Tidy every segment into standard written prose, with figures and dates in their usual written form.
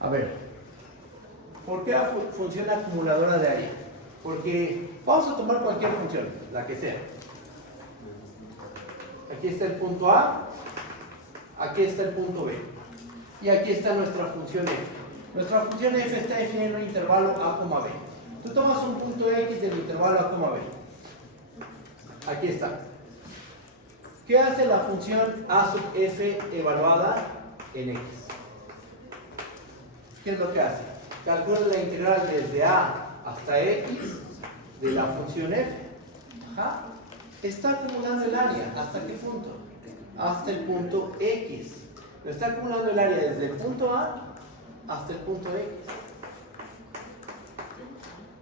A ver, ¿por qué la función acumuladora de área? Porque vamos a tomar cualquier función, la que sea. Aquí está el punto A, aquí está el punto B. Y aquí está nuestra función f. Nuestra función f está definida en un intervalo a, b. Tú tomas un punto x del intervalo a, b. Aquí está. ¿Qué hace la función a sub f evaluada en x? ¿Qué es lo que hace? Calcula la integral desde a hasta x de la función f. Ajá. Está acumulando el área. ¿Hasta qué punto? Hasta el punto x. Lo está acumulando el área desde el punto a hasta el punto x.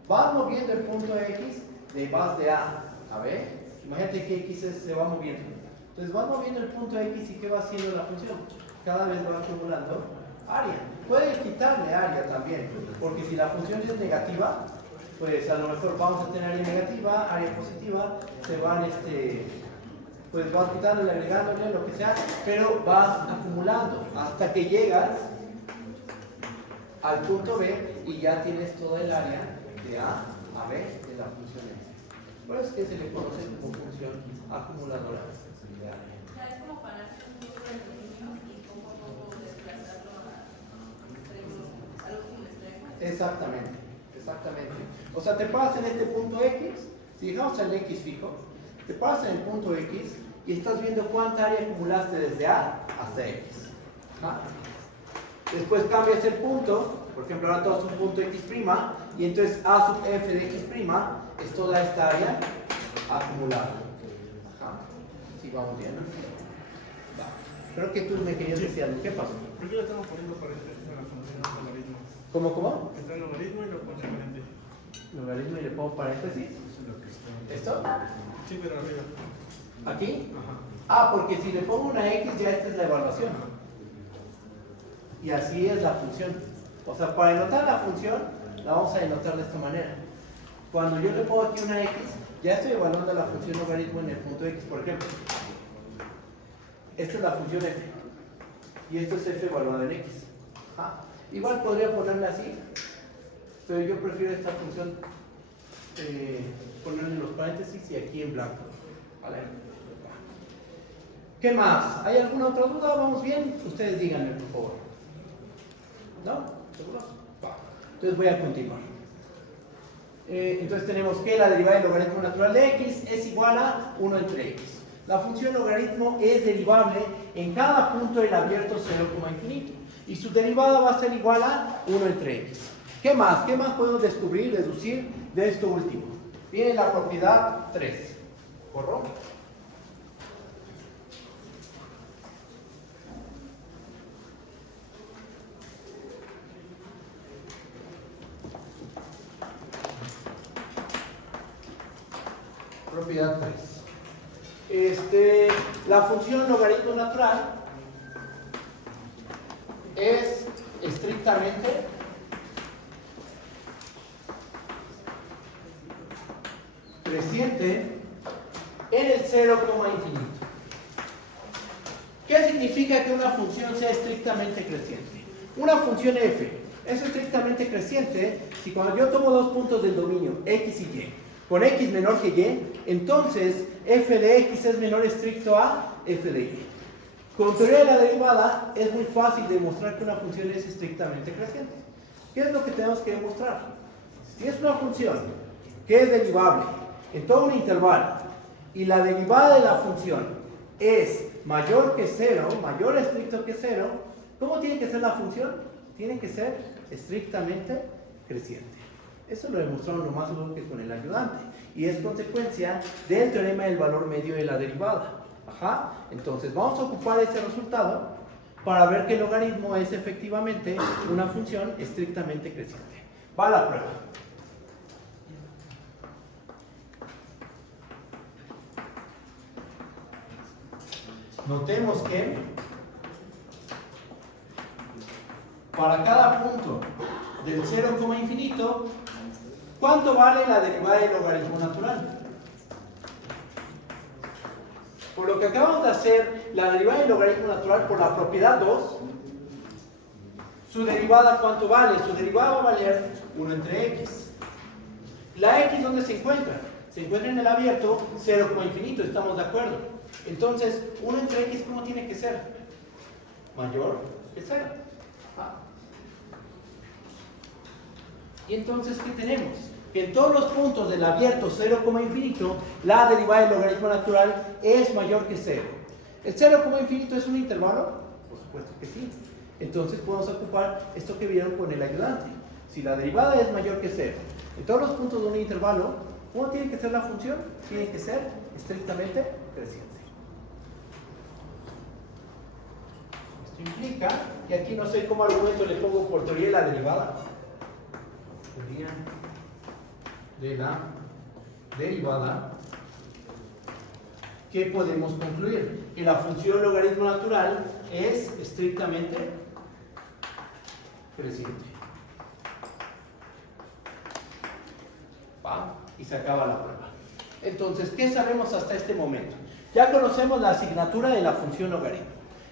Vas moviendo el punto x vas de a b. Imagínate que x se va moviendo. Entonces vas moviendo el punto x y ¿qué va haciendo la función? Cada vez va acumulando área. Puedes quitarle área también, porque si la función es negativa, pues a lo mejor vamos a tener área negativa, área positiva, se van pues vas quitándole, agregándole, lo que sea, pero vas acumulando hasta que llegas al punto B y ya tienes todo el área de A a B de la función S. Por eso es que se le conoce como función acumuladora de área. Es como para hacer un libro de dominio y cómo desplazarlo a algo como extremo. Exactamente, exactamente. O sea, te paras en este punto X, si dejamos el X fijo, te paras en el punto X y estás viendo cuánta área acumulaste desde A hasta X. ¿Ah? Después cambias el punto, por ejemplo, ahora tomas un punto X', y entonces A sub f de X' es toda esta área acumulada. Ajá. Sí, vamos bien. Va. Creo que tú me querías decir algo. ¿Qué pasó? ¿Por qué le estamos poniendo paréntesis a la función logaritmo? ¿Cómo? Está en logaritmo y lo pone paréntesis. Logaritmo y le pongo paréntesis. ¿Esto? Sí, pero arriba. ¿Aquí? Ajá. Ah, porque si le pongo una X ya esta es la evaluación. Y así es la función. O sea, para denotar la función, la vamos a denotar de esta manera. Cuando yo le pongo aquí una X, ya estoy evaluando la función logaritmo en el punto X, por ejemplo. Esta es la función f. Y esto es f evaluado en x. Ajá. Igual podría ponerle así, pero yo prefiero esta función ponerle en los paréntesis y aquí en blanco. ¿Vale? ¿Qué más? ¿Hay alguna otra duda? ¿Vamos bien? Ustedes díganme, por favor. ¿No? ¿Seguros? Va. Entonces voy a continuar. Entonces tenemos que la derivada del logaritmo natural de x es igual a 1 entre x. La función logaritmo es derivable en cada punto del abierto 0, infinito. Y su derivada va a ser igual a 1 entre x. ¿Qué más? ¿Qué más podemos descubrir, deducir de esto último? Viene la propiedad 3. ¿Corro? Propiedad 3. La función logaritmo natural es estrictamente creciente en el 0, infinito. ¿Qué significa que una función sea estrictamente creciente? Una función f es estrictamente creciente si cuando yo tomo dos puntos del dominio x y y, con x menor que y, entonces f de x es menor estricto a f de y. Con teoría de la derivada es muy fácil demostrar que una función es estrictamente creciente. ¿Qué es lo que tenemos que demostrar? Si es una función que es derivable en todo un intervalo y la derivada de la función es mayor que 0, mayor estricto que 0, ¿cómo tiene que ser la función? Tiene que ser estrictamente creciente. Eso lo demostraron lo más seguro que con el ayudante. Y es consecuencia del teorema del valor medio de la derivada. Ajá. Entonces vamos a ocupar ese resultado para ver que el logaritmo es efectivamente una función estrictamente creciente. Va a la prueba. Notemos que para cada punto del 0, infinito, ¿cuánto vale la derivada del logaritmo natural? Por lo que acabamos de hacer, la derivada del logaritmo natural por la propiedad 2 ¿Su derivada cuánto vale? Su derivada va a valer 1 entre x. ¿La x dónde se encuentra? Se encuentra en el abierto 0 como infinito, ¿estamos de acuerdo? Entonces, 1 entre x, ¿cómo tiene que ser? Mayor que 0. Y entonces, ¿qué tenemos? Que en todos los puntos del abierto 0, infinito, la derivada del logaritmo natural es mayor que 0. ¿El 0, infinito es un intervalo? Por supuesto que sí. Entonces podemos ocupar esto que vieron con el ayudante. Si la derivada es mayor que 0, en todos los puntos de un intervalo, ¿cómo tiene que ser la función? Tiene que ser estrictamente creciente. Esto implica, y aquí no sé cómo argumento le pongo por teoría de la derivada. Teoría de la derivada, ¿qué podemos concluir? Que la función logaritmo natural es estrictamente creciente. ¿Va? Y se acaba la prueba. Entonces, ¿qué sabemos hasta este momento? Ya conocemos la asignatura de la función logaritmo.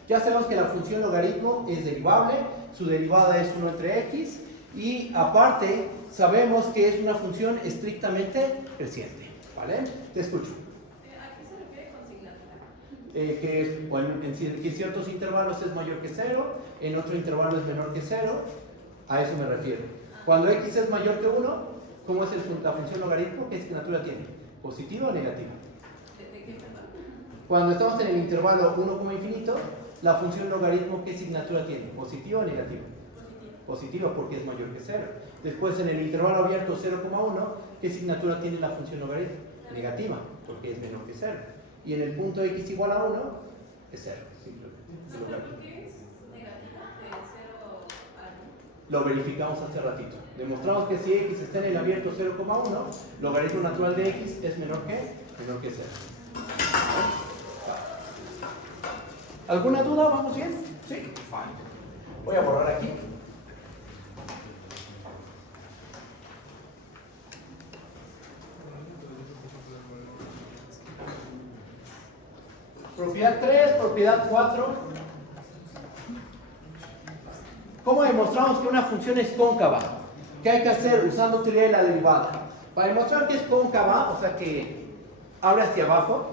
Ya sabemos que la función logaritmo es derivable, su derivada es 1 entre x, y aparte sabemos que es una función estrictamente creciente. ¿Vale? Te escucho. ¿A qué se refiere con asignatura? Que en ciertos intervalos es mayor que 0, en otro intervalo es menor que 0, a eso me refiero. Cuando x es mayor que 1, ¿cómo es la función logaritmo? ¿Qué asignatura tiene? ¿Positiva o negativa? ¿De qué, perdón? Cuando estamos en el intervalo 1 como infinito, la función logaritmo, ¿qué asignatura tiene? ¿Positiva o negativa? Positiva porque es mayor que 0. Después en el intervalo abierto 0,1, ¿qué asignatura tiene la función logaritmo? Negativa, porque es menor que 0. Y en el punto x igual a 1, es 0, simplemente. ¿Por qué es negativa de 0 a 1? Lo verificamos hace ratito. Demostramos que si x está en el abierto 0,1, logaritmo natural de x es menor que 0. ¿Alguna duda? ¿Vamos bien? Sí. Vale. Voy a borrar aquí. Propiedad 3, propiedad 4. ¿Cómo demostramos que una función es cóncava? ¿Qué hay que hacer usando teoría de la derivada? Para demostrar que es cóncava, o sea que abre hacia abajo,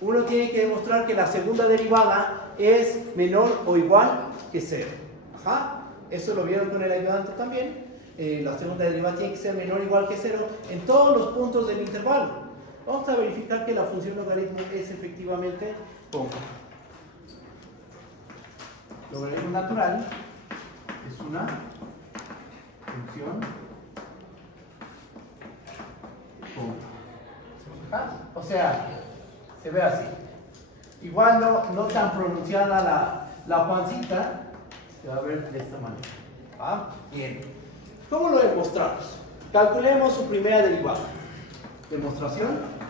uno tiene que demostrar que la segunda derivada es menor o igual que 0. Ajá. Eso lo vieron con el ayudante también. La segunda derivada tiene que ser menor o igual que 0 en todos los puntos del intervalo. Vamos a verificar que la función logaritmo es efectivamente cóncava. Logaritmo natural es una función cóncava. O sea, se ve así. Igual no tan pronunciada la Juancita, se va a ver de esta manera. ¿Va? Bien. ¿Cómo lo demostramos? Calculemos su primera derivada. Demostración.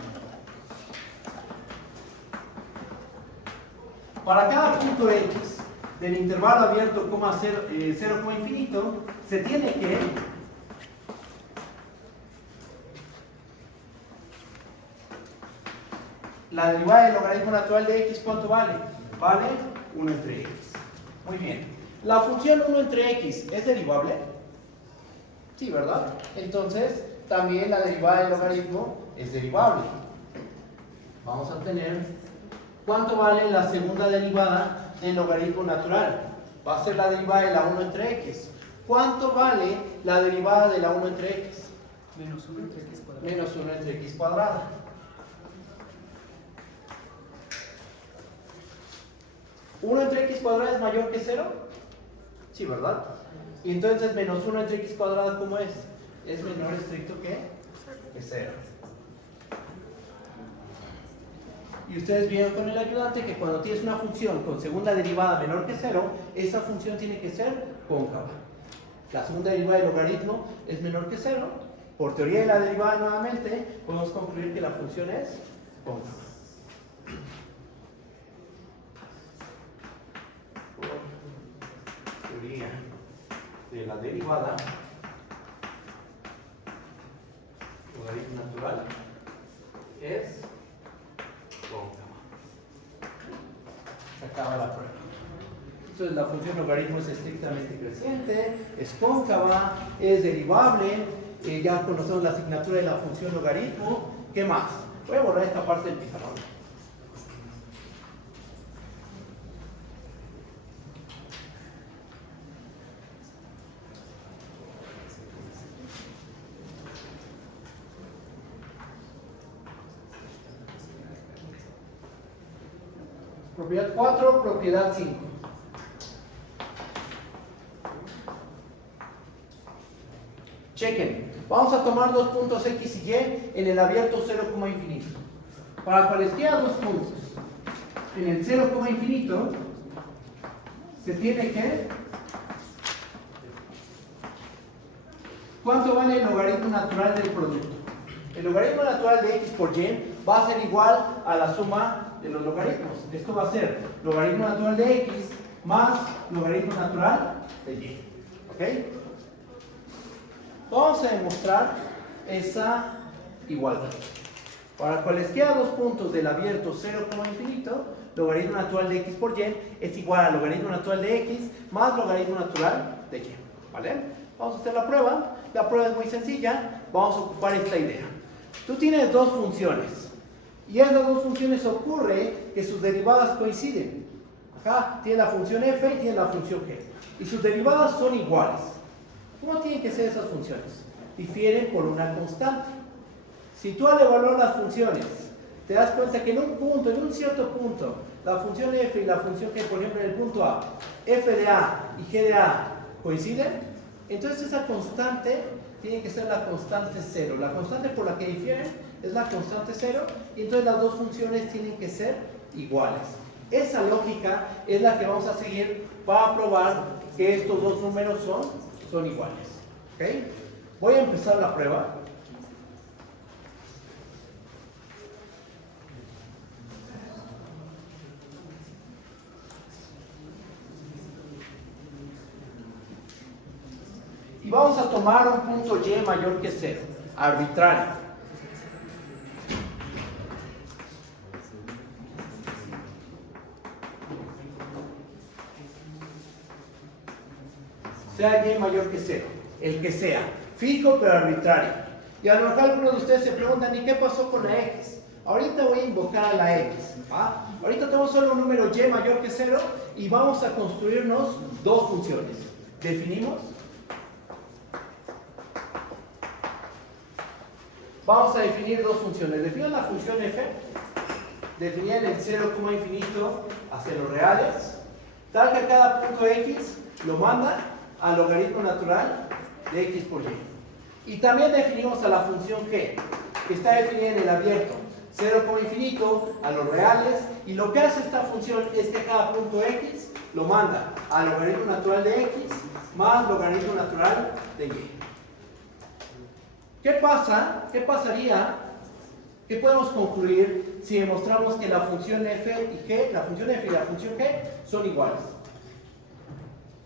Para cada punto x del intervalo abierto, 0, infinito, se tiene que la derivada del logaritmo natural de x, ¿cuánto vale? Vale 1 entre x. Muy bien. ¿La función 1 entre x es derivable? Sí, ¿verdad? Entonces, también la derivada del logaritmo es derivable. Vamos a obtener ¿cuánto vale la segunda derivada del logaritmo natural? Va a ser la derivada de la 1 entre x. ¿Cuánto vale la derivada de la 1 entre x? Menos 1 entre x cuadrado. Menos 1 entre x cuadrada. ¿1 entre x cuadrada es mayor que 0? Sí, ¿verdad? Y entonces menos 1 entre x cuadrada, ¿cómo es? Es menor estricto que 0. Y ustedes vieron con el ayudante que cuando tienes una función con segunda derivada menor que 0, esa función tiene que ser cóncava. La segunda derivada del logaritmo es menor que 0. Por teoría de la derivada nuevamente, podemos concluir que la función es cóncava. Por teoría de la derivada, logaritmo natural es cóncava. Se acaba la prueba. Entonces la función logaritmo es estrictamente creciente, es cóncava, es derivable, ya conocemos la asignatura de la función logaritmo. ¿Qué más? Voy a borrar esta parte del pizarrón. Propiedad 4, propiedad 5. Chequen, vamos a tomar dos puntos X y Y en el abierto 0, infinito. Para cualesquiera dos puntos en el 0, infinito, se tiene que... ¿Cuánto vale el logaritmo natural del producto? El logaritmo natural de X por Y va a ser igual a la suma de los logaritmos. Esto va a ser logaritmo natural de X más logaritmo natural de Y. ¿Ok? Vamos a demostrar esa igualdad. Para cualesquiera dos puntos del abierto 0, infinito, logaritmo natural de X por Y es igual a logaritmo natural de X más logaritmo natural de Y. ¿Vale? Vamos a hacer la prueba. La prueba es muy sencilla. Vamos a ocupar esta idea. Tú tienes dos funciones. Y esas dos funciones ocurre que sus derivadas coinciden. Acá tiene la función f y tiene la función g. Y sus derivadas son iguales. ¿Cómo tienen que ser esas funciones? Difieren por una constante. Si tú al evaluar las funciones te das cuenta que en un punto, en un cierto punto, la función f y la función g, por ejemplo en el punto A, f de a y g de a coinciden, entonces esa constante tiene que ser la constante 0. La constante por la que difieren es la constante 0 y entonces las dos funciones tienen que ser iguales. Esa lógica es la que vamos a seguir para probar que estos dos números son iguales. ¿Ok? Voy a empezar la prueba. Y vamos a tomar un punto Y mayor que 0, arbitrario. Sea Y mayor que 0, el que sea, fijo pero arbitrario. Y a lo mejor algunos de ustedes se preguntan, ¿y qué pasó con la X? Ahorita voy a invocar a la X. ¿Va? Ahorita tenemos solo un número Y mayor que 0 y vamos a construirnos dos funciones. ¿Definimos? Vamos a definir dos funciones. Definan la función f, definían el 0, infinito hacia los reales, tal que cada punto X lo manda al logaritmo natural de X por Y. Y también definimos a la función g, que está definida en el abierto, 0, infinito a los reales, y lo que hace esta función es que cada punto X lo manda al logaritmo natural de X más logaritmo natural de Y. ¿Qué pasa? ¿Qué pasaría? ¿Qué podemos concluir si demostramos que la función f y g, la función f y la función g son iguales?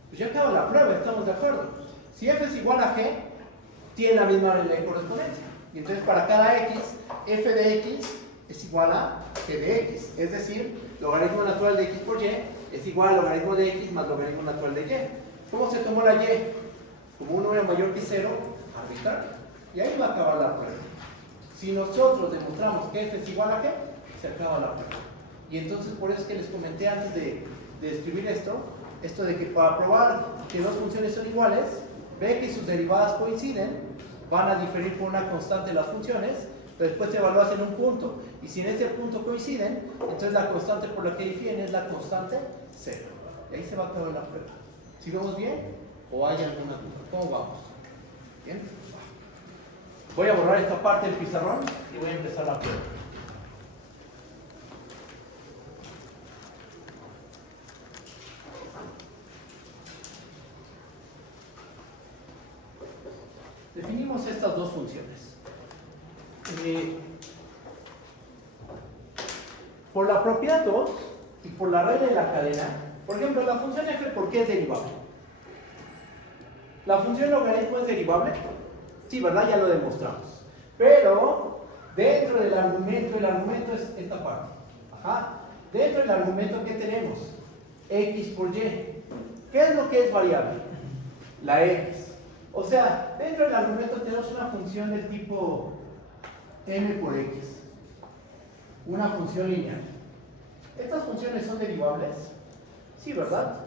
Pues ya acaba la prueba, estamos de acuerdo. Si f es igual a g, tiene la misma regla de correspondencia. Y entonces para cada x, f de x es igual a g de x. Es decir, logaritmo natural de x por y es igual a logaritmo de x más logaritmo natural de y. ¿Cómo se tomó la y? Como un número mayor que 0, arbitrario. Y ahí va a acabar la prueba. Si nosotros demostramos que f es igual a g, se acaba la prueba. Y entonces por eso es que les comenté antes de escribir esto de que para probar que dos funciones son iguales, ve que sus derivadas coinciden, van a diferir por una constante las funciones, pero después se evalúas en un punto. Y si en ese punto coinciden, entonces la constante por la que difieren es la constante 0. Y ahí se va a acabar la prueba. ¿Sigamos bien? ¿O hay alguna duda? ¿Cómo vamos? ¿Bien? Voy a borrar esta parte del pizarrón y voy a empezar la prueba. Definimos estas dos funciones. Por la propiedad 2 y por la regla de la cadena, por ejemplo, la función f, ¿por qué es derivable? ¿La función logaritmo es derivable? Sí, ¿verdad? Ya lo demostramos. Pero dentro del argumento, el argumento es esta parte. Ajá. Dentro del argumento, ¿qué tenemos? X por Y. ¿Qué es lo que es variable? La x. O sea, dentro del argumento tenemos una función del tipo m por x. Una función lineal. ¿Estas funciones son derivables? Sí, ¿verdad?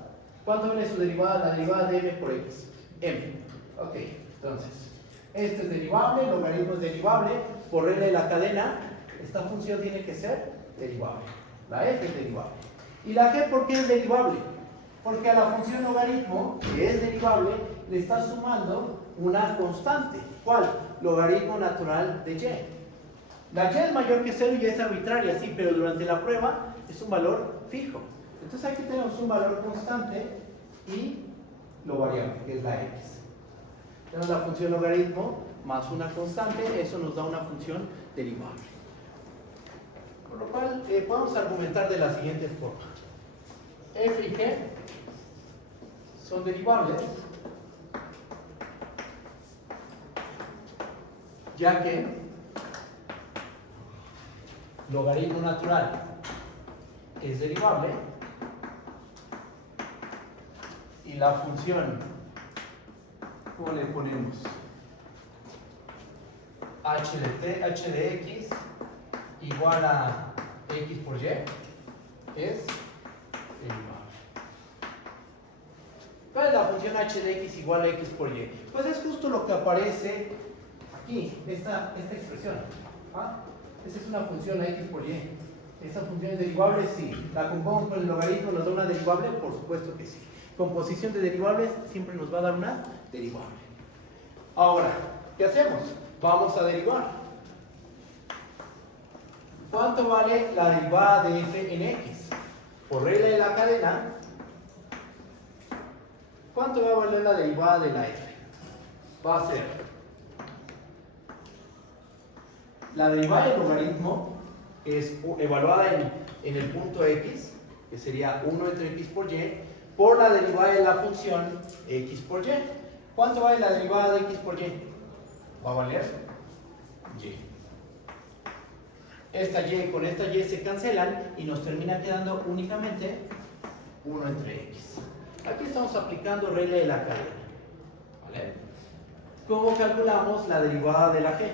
¿Cuánto viene su derivada? La derivada de m por x. M. Ok, entonces, este es derivable, el logaritmo es derivable. Por regla de la cadena, esta función tiene que ser derivable. La f es derivable. ¿Y la g por qué es derivable? Porque a la función logaritmo, que es derivable, le está sumando una constante. ¿Cuál? Logaritmo natural de y. La y es mayor que 0 y es arbitraria, sí, pero durante la prueba es un valor fijo. Entonces aquí tenemos un valor constante y lo variable, que es la x. Tenemos la función logaritmo más una constante, eso nos da una función derivable. Por lo cual podemos argumentar de la siguiente forma. F y g son derivables, ya que logaritmo natural es derivable y la función, ¿cómo le ponemos? H de x igual a x por y es derivable. ¿Cuál es la función h de x igual a x por y? Pues es justo lo que aparece aquí, esta expresión. ¿Ah? Esa es una función a x por y. ¿Esa función es derivable? Sí. ¿La compongo con el logaritmo nos da una derivable? Por supuesto que sí. Composición de derivables siempre nos va a dar una derivable. Ahora, ¿qué hacemos? Vamos a derivar. ¿Cuánto vale la derivada de f en x? Por regla de la cadena, ¿cuánto va a valer la derivada de la f? Va a ser la derivada del logaritmo, que es evaluada en el punto x, que sería 1 entre x por y, por la derivada de la función x por y. ¿Cuánto vale la derivada de x por y? Va a valer y. Esta y con esta y se cancelan y nos termina quedando únicamente 1 entre x. Aquí estamos aplicando regla de la cadena. ¿Vale? ¿Cómo calculamos la derivada de la g?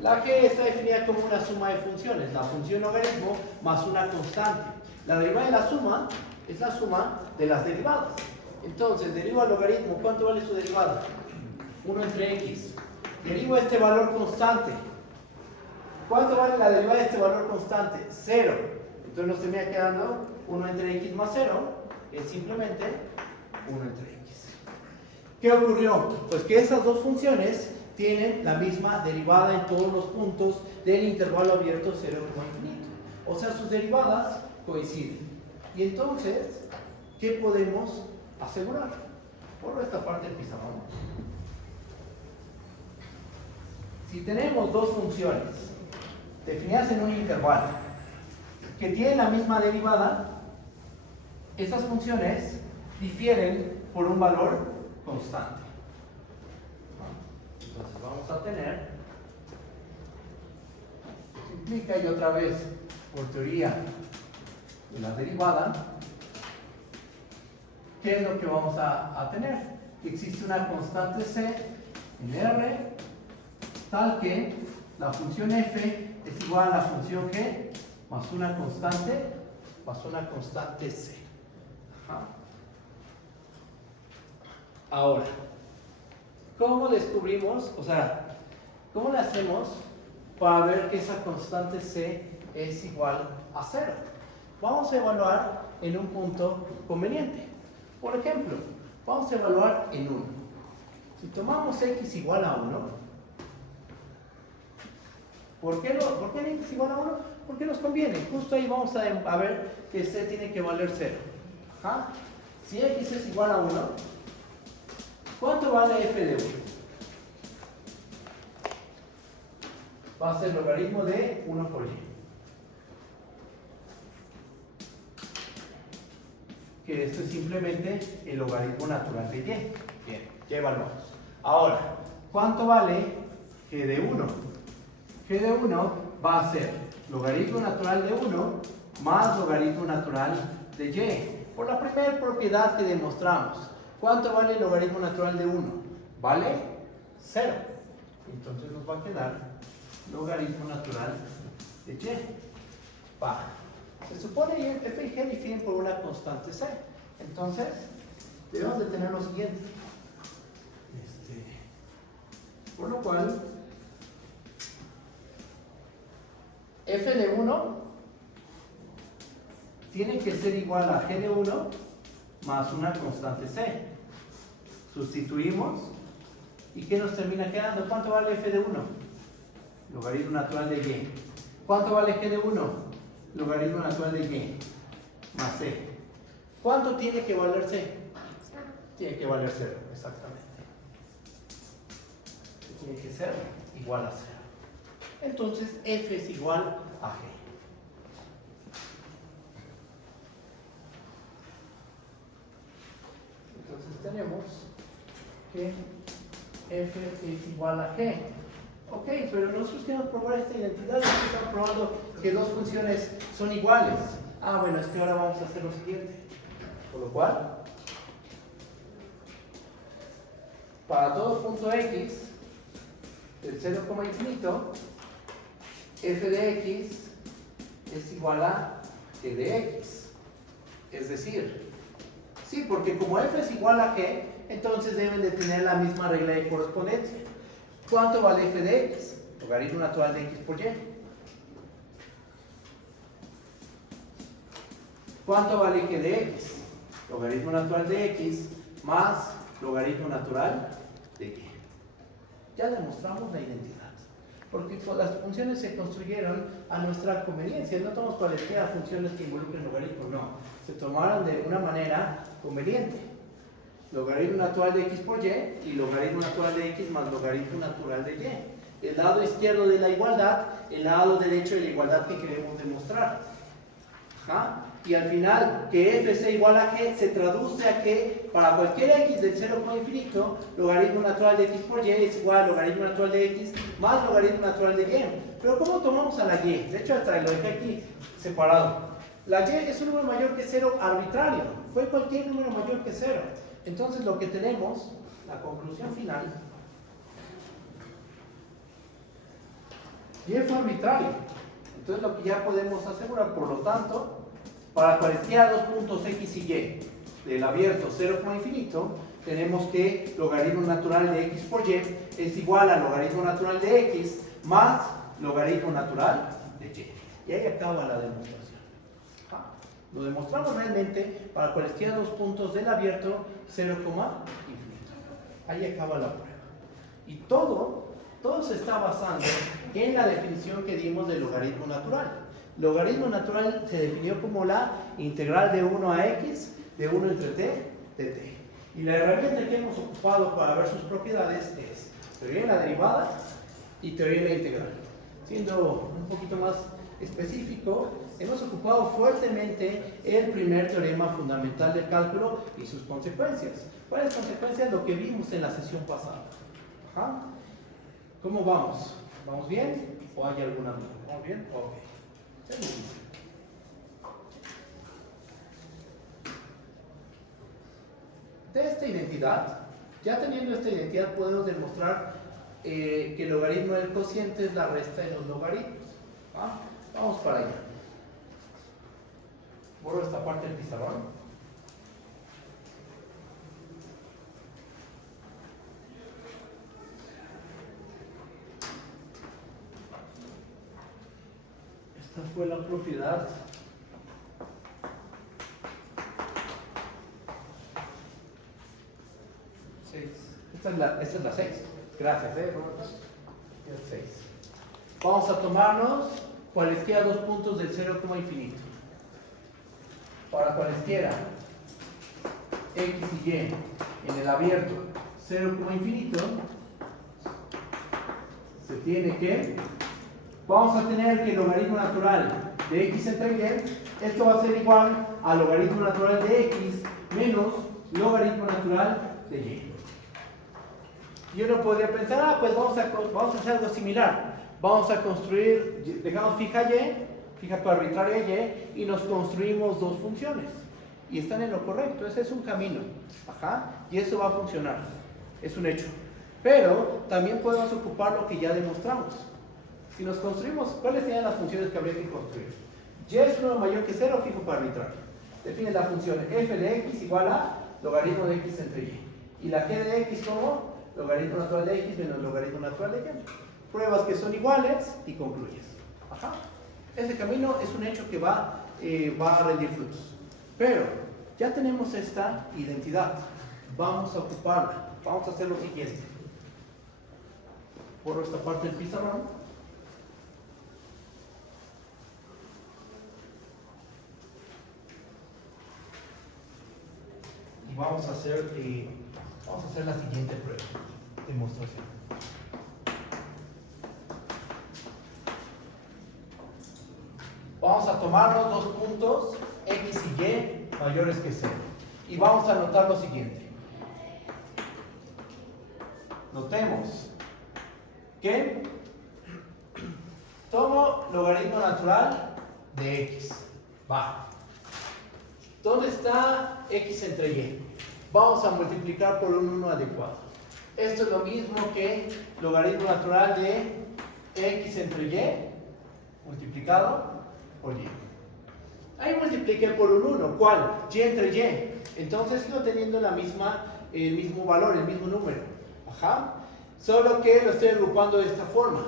La g está definida como una suma de funciones, la función logaritmo más una constante. La derivada de la suma es la suma de las derivadas. Entonces, derivo al logaritmo, ¿cuánto vale su derivada? 1 entre x. Derivo este valor constante. ¿Cuánto vale la derivada de este valor constante? 0. Entonces nos termina quedando 1 entre x más 0, que es simplemente 1 entre x. ¿Qué ocurrió? Pues que esas dos funciones tienen la misma derivada en todos los puntos del intervalo abierto 0, infinito. O sea, sus derivadas coinciden. Y entonces, ¿qué podemos asegurar? Por esta parte del pizarrón. Si tenemos dos funciones definidas en un intervalo que tienen la misma derivada, esas funciones difieren por un valor constante. Entonces vamos a tener, implica, y otra vez por teoría de la derivada, ¿qué es lo que vamos a tener? Existe una constante c en R tal que la función f es igual a la función g más una constante c. Ajá. Ahora, ¿cómo descubrimos, o sea, cómo le hacemos para ver que esa constante c es igual a 0? Vamos a evaluar en un punto conveniente. Por ejemplo, vamos a evaluar en 1. Si tomamos x igual a 1, ¿por qué en x igual a 1? Porque nos conviene. Justo ahí vamos a ver que c tiene que valer 0. Ajá. Si x es igual a 1, ¿cuánto vale f de 1? Va a ser logaritmo de 1 por y. Que esto es simplemente el logaritmo natural de y. Bien, ya evaluamos. Ahora, ¿cuánto vale g de 1? G de 1 va a ser logaritmo natural de 1 más logaritmo natural de y. Por la primera propiedad que demostramos. ¿Cuánto vale el logaritmo natural de 1? Vale 0. Entonces nos va a quedar logaritmo natural de y. Va. Se supone que f y g difieren por una constante c. Entonces, debemos de tener lo siguiente. Por lo cual, f de 1 tiene que ser igual a g de 1 más una constante c. Sustituimos. ¿Y qué nos termina quedando? ¿Cuánto vale f de 1? Logaritmo natural de y. ¿Cuánto vale g de 1? Logaritmo natural de y más c. ¿Cuánto tiene que valer c? Tiene que valer 0, exactamente. Tiene que ser igual a 0. Entonces f es igual a g. Entonces tenemos que f es igual a g. Ok, pero nosotros queremos probar esta identidad. Estamos probando que dos funciones son iguales. Ah, bueno, es que ahora vamos a hacer lo siguiente. Por lo cual, para todo punto x, del 0, infinito, f de x es igual a g de x. Es decir, sí, porque como f es igual a g, entonces deben de tener la misma regla de correspondencia. ¿Cuánto vale f de x? Logaritmo natural de x por y. ¿Cuánto vale g de x? Logaritmo natural de x más logaritmo natural de y. Ya demostramos la identidad. Porque las funciones se construyeron a nuestra conveniencia. No tomamos cualquiera funciones que involucren logaritmos, no. Se tomaron de una manera conveniente. Logaritmo natural de x por y logaritmo natural de x más logaritmo natural de y. El lado izquierdo de la igualdad, el lado derecho de la igualdad que queremos demostrar. Ajá. Y al final, que f sea igual a g se traduce a que para cualquier x del 0, infinito, logaritmo natural de x por y es igual a logaritmo natural de x más logaritmo natural de y. Pero ¿cómo tomamos a la y? De hecho, hasta lo dejé aquí separado. La y es un número mayor que 0 arbitrario. Fue cualquier número mayor que 0. Entonces lo que tenemos, la conclusión final, y fue arbitrario. Entonces lo que ya podemos asegurar, por lo tanto, para cualquiera dos puntos x y y del abierto 0, infinito, tenemos que logaritmo natural de x por y es igual a logaritmo natural de x más logaritmo natural de y. Y ahí acaba la demostración. Lo demostramos realmente para cualquiera dos puntos del abierto 0, infinito. Ahí acaba la prueba. Y todo se está basando en la definición que dimos del logaritmo natural. Logaritmo natural se definió como la integral de 1 a x de 1 entre t de t. Y la herramienta que hemos ocupado para ver sus propiedades es teoría de la derivada y teoría de la integral. Siendo un poquito más específico, hemos ocupado fuertemente el primer teorema fundamental del cálculo y sus consecuencias. ¿Cuáles consecuencias? Lo que vimos en la sesión pasada. Ajá. ¿Cómo vamos? ¿Vamos bien? ¿O hay alguna duda? ¿Vamos bien? Ok. De esta identidad, ya teniendo esta identidad, podemos demostrar que el logaritmo del cociente es la resta de los logaritmos. ¿Ah? Vamos para allá. Borro esta parte del pizarrón. Esta fue la propiedad esta es la 6. Gracias, Roberto. Es 6. Vamos a tomarnos cualesquiera dos puntos del 0, infinito. Para cualesquiera x y y en el abierto 0, infinito, se tiene que, vamos a tener que el logaritmo natural de x entre y, esto va a ser igual al logaritmo natural de x menos logaritmo natural de y. Yo no podría pensar, pues vamos a hacer algo similar. Vamos a construir, dejamos fija y, fija para arbitraria y nos construimos dos funciones. Y están en lo correcto, ese es un camino. Ajá, y eso va a funcionar, es un hecho. Pero también podemos ocupar lo que ya demostramos. Si nos construimos, ¿cuáles serían las funciones que habría que construir? Y es 1 mayor que 0, fijo para arbitrario. Define la función f de x igual a logaritmo de x entre y. Y la g de x como logaritmo natural de x menos logaritmo natural de y. Pruebas que son iguales y concluyes. Ajá. Ese camino es un hecho que va a rendir frutos. Pero ya tenemos esta identidad. Vamos a ocuparla. Vamos a hacer lo siguiente. Borro esta parte del pizarrón. Y vamos a hacer la siguiente prueba. Demostración. Vamos a tomar los dos puntos x y y mayores que 0. Y vamos a notar lo siguiente. Notemos que tomo logaritmo natural de x. Va. ¿Dónde está x entre y? Vamos a multiplicar por un 1 adecuado. Esto es lo mismo que logaritmo natural de x entre y multiplicado por y. Ahí multipliqué por un 1. ¿Cuál? Y entre y. Entonces sigo teniendo el mismo valor, el mismo número. Ajá. Solo que lo estoy agrupando de esta forma.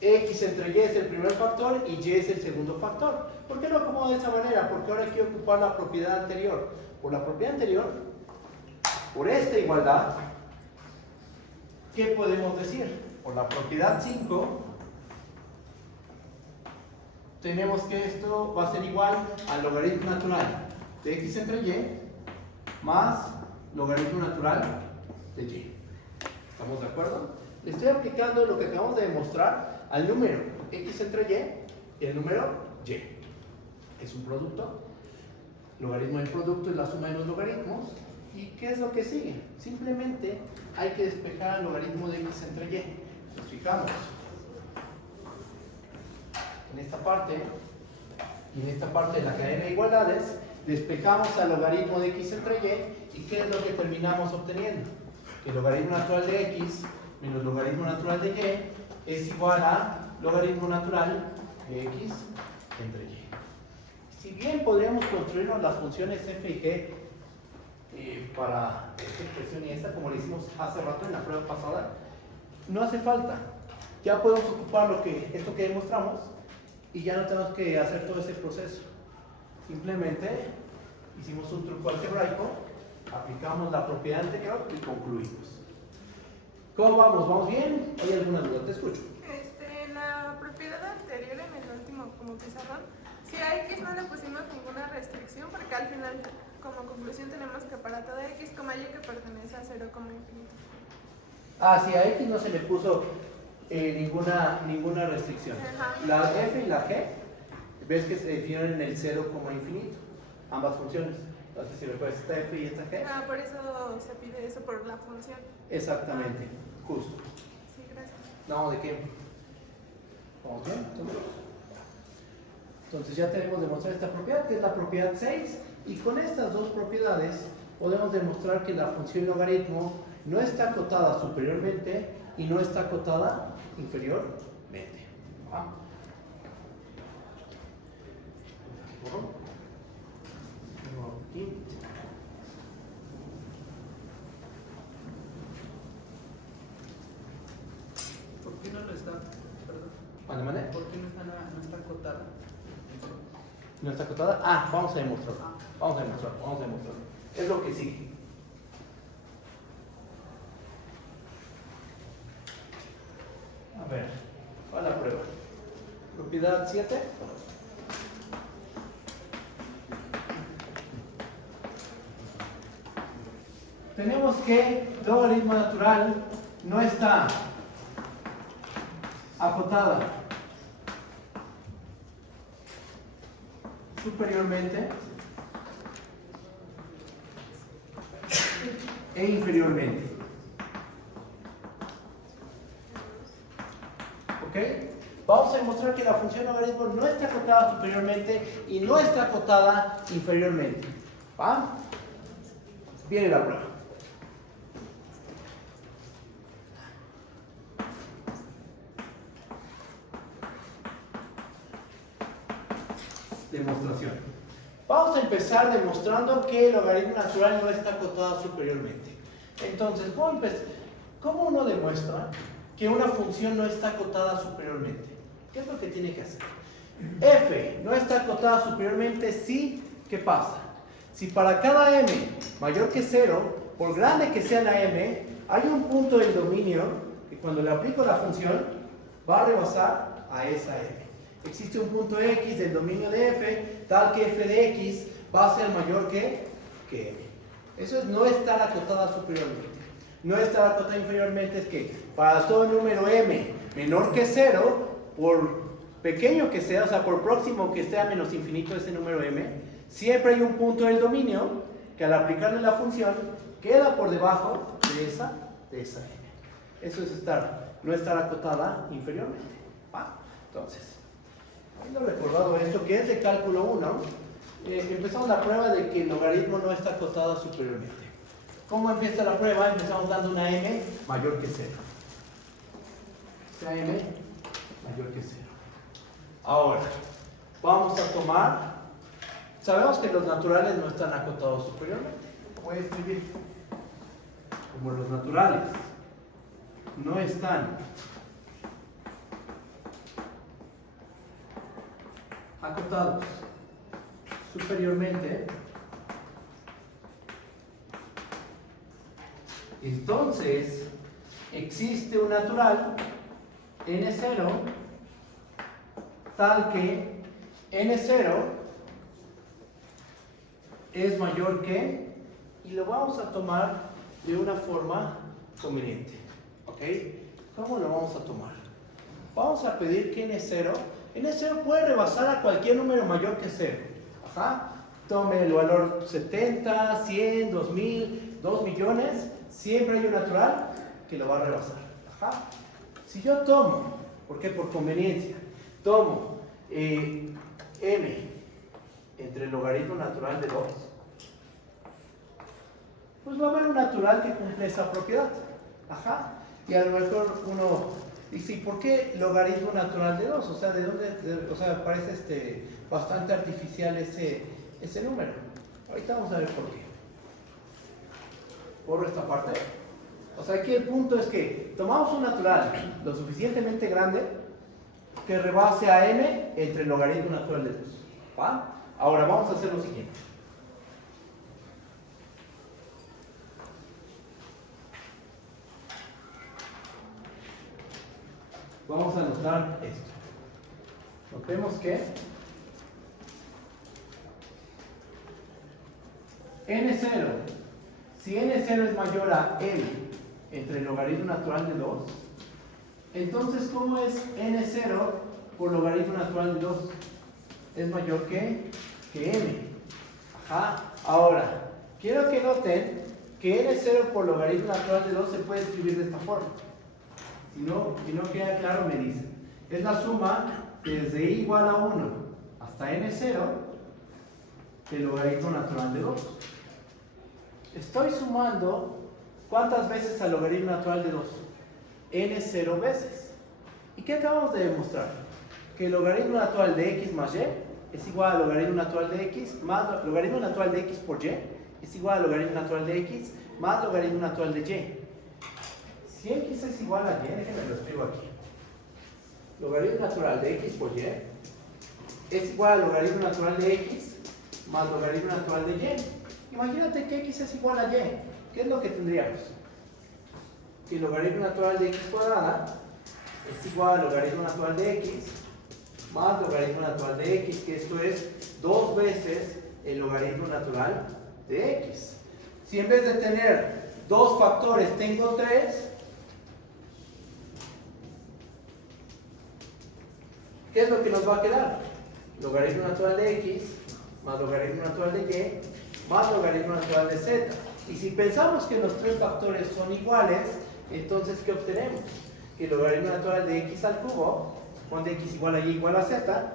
X entre y es el primer factor y y es el segundo factor. ¿Por qué lo acomodo de esa manera? Porque ahora quiero ocupar la propiedad anterior. Por la propiedad anterior, por esta igualdad, ¿qué podemos decir? Por la propiedad 5, tenemos que esto va a ser igual al logaritmo natural de x entre y más logaritmo natural de y. ¿Estamos de acuerdo? Le estoy aplicando lo que acabamos de demostrar al número x entre y el número y. Es un producto. Logaritmo del producto es la suma de los logaritmos. ¿Y qué es lo que sigue? Simplemente hay que despejar el logaritmo de x entre y. Nos fijamos en esta parte y en esta parte de la cadena de igualdades, despejamos al logaritmo de x entre y. ¿Y qué es lo que terminamos obteniendo? Que el logaritmo natural de x menos logaritmo natural de y es igual a logaritmo natural de x entre y. Si bien podríamos construirnos las funciones f y g para esta expresión y esta, como lo hicimos hace rato en la prueba pasada, no hace falta. Ya podemos ocupar esto que demostramos y ya no tenemos que hacer todo ese proceso. Simplemente hicimos un truco algebraico, aplicamos la propiedad anterior y concluimos. ¿Cómo vamos? ¿Vamos bien? ¿Hay alguna duda? Te escucho. La propiedad anterior en el último como pizarrón, si a x no le pusimos ninguna restricción, porque al final como conclusión tenemos que para toda x, y que pertenece a 0, infinito. Ah, sí, a x no se le puso ninguna restricción. Ajá. La f y la g, ves que se definen en el 0, infinito, ambas funciones. Entonces, si recuerdas esta f y esta g. Ah, por eso se pide eso por la función. Exactamente, justo. Sí, gracias. No, ¿de qué? ¿Vamos bien? Entonces ya tenemos demostrado esta propiedad, que es la propiedad 6, y con estas dos propiedades podemos demostrar que la función logaritmo no está acotada superiormente y no está acotada inferiormente. ¿Ah? Aquí. ¿Por qué no lo está? Perdón. ¿Mande? ¿Por qué no está acotada? ¿No está acotada? Ah, vamos a demostrarlo. Vamos a demostrarlo. Es lo que sigue. A ver, ¿cuál es la prueba? Propiedad 7. Tenemos que logaritmo natural no está acotada superiormente e inferiormente. ¿Ok? vamos a demostrar que la función logaritmo no está acotada superiormente y no está acotada inferiormente. ¿Va? Viene la prueba. Demostración. Vamos a empezar demostrando que el logaritmo natural no está acotado superiormente. Entonces, ¿cómo uno demuestra que una función no está acotada superiormente? ¿Qué es lo que tiene que hacer? F no está acotada superiormente si, ¿qué pasa? Si para cada m mayor que 0, por grande que sea la m, hay un punto del dominio que cuando le aplico la función va a rebasar a esa m. Existe un punto x del dominio de f, tal que f de x va a ser mayor que m. Eso es no estar acotada superiormente. No estar acotada inferiormente es que para todo número m menor que 0, por pequeño que sea, o sea, por próximo que esté a menos infinito ese número m, siempre hay un punto del dominio que al aplicarle la función queda por debajo de esa m. Eso es no estar acotada inferiormente. ¿Va? Entonces, habiendo recordado esto, que es de cálculo 1, empezamos la prueba de que el logaritmo no está acotado superiormente. ¿Cómo empieza la prueba? Empezamos dando una m mayor que 0. Esta m mayor que 0. Ahora, vamos a tomar, sabemos que los naturales no están acotados superiormente. Voy a escribir como los naturales no están acotados superiormente, entonces existe un natural n0 tal que n0 es mayor que, y lo vamos a tomar de una forma conveniente. ¿Ok? ¿Cómo lo vamos a tomar? Vamos a pedir que n0 puede rebasar a cualquier número mayor que 0. Ajá. Tome el valor 70, 100, 2000, 2 millones, siempre hay un natural que lo va a rebasar. Ajá. Si yo tomo, ¿por qué? Por conveniencia, tomo m entre el logaritmo natural de 2, pues va a haber un natural que cumple esa propiedad. Ajá. Y a lo mejor uno dice, ¿por qué logaritmo natural de 2? O sea, ¿de dónde? O sea, parece bastante artificial ese número. Ahorita vamos a ver por qué. Borro esta parte. O sea, aquí el punto es que tomamos un natural lo suficientemente grande que rebase a m entre el logaritmo natural de 2. ¿Va? Ahora vamos a hacer lo siguiente. Vamos a anotar esto. Notemos que n0, si n0 es mayor a m entre el logaritmo natural de 2, entonces ¿cómo es n0 por logaritmo natural de 2? Es mayor que m. Ajá. Ahora, quiero que noten que n0 por logaritmo natural de 2 se puede escribir de esta forma. Si no queda claro, me dicen. Es la suma desde i igual a 1 hasta n0 del logaritmo natural de 2. Estoy sumando ¿cuántas veces al logaritmo natural de 2? n0 veces. ¿Y qué acabamos de demostrar? Que el logaritmo natural de x más y es igual al logaritmo natural de x más logaritmo natural de x por y es igual al logaritmo natural de x más logaritmo natural de y. Si x es igual a y, déjenme lo escribo aquí. Logaritmo natural de x por y es igual al logaritmo natural de x más logaritmo natural de y. Imagínate que x es igual a y. ¿Qué es lo que tendríamos? Que el logaritmo natural de x cuadrada es igual al logaritmo natural de x más logaritmo natural de x, que esto es 2 veces el logaritmo natural de x. Si en vez de tener 2 factores tengo 3, ¿qué es lo que nos va a quedar? Logaritmo natural de x más logaritmo natural de y más logaritmo natural de z. Y si pensamos que los 3 factores son iguales, entonces ¿qué obtenemos? Que el logaritmo natural de x al cubo cuando x igual a y igual a z,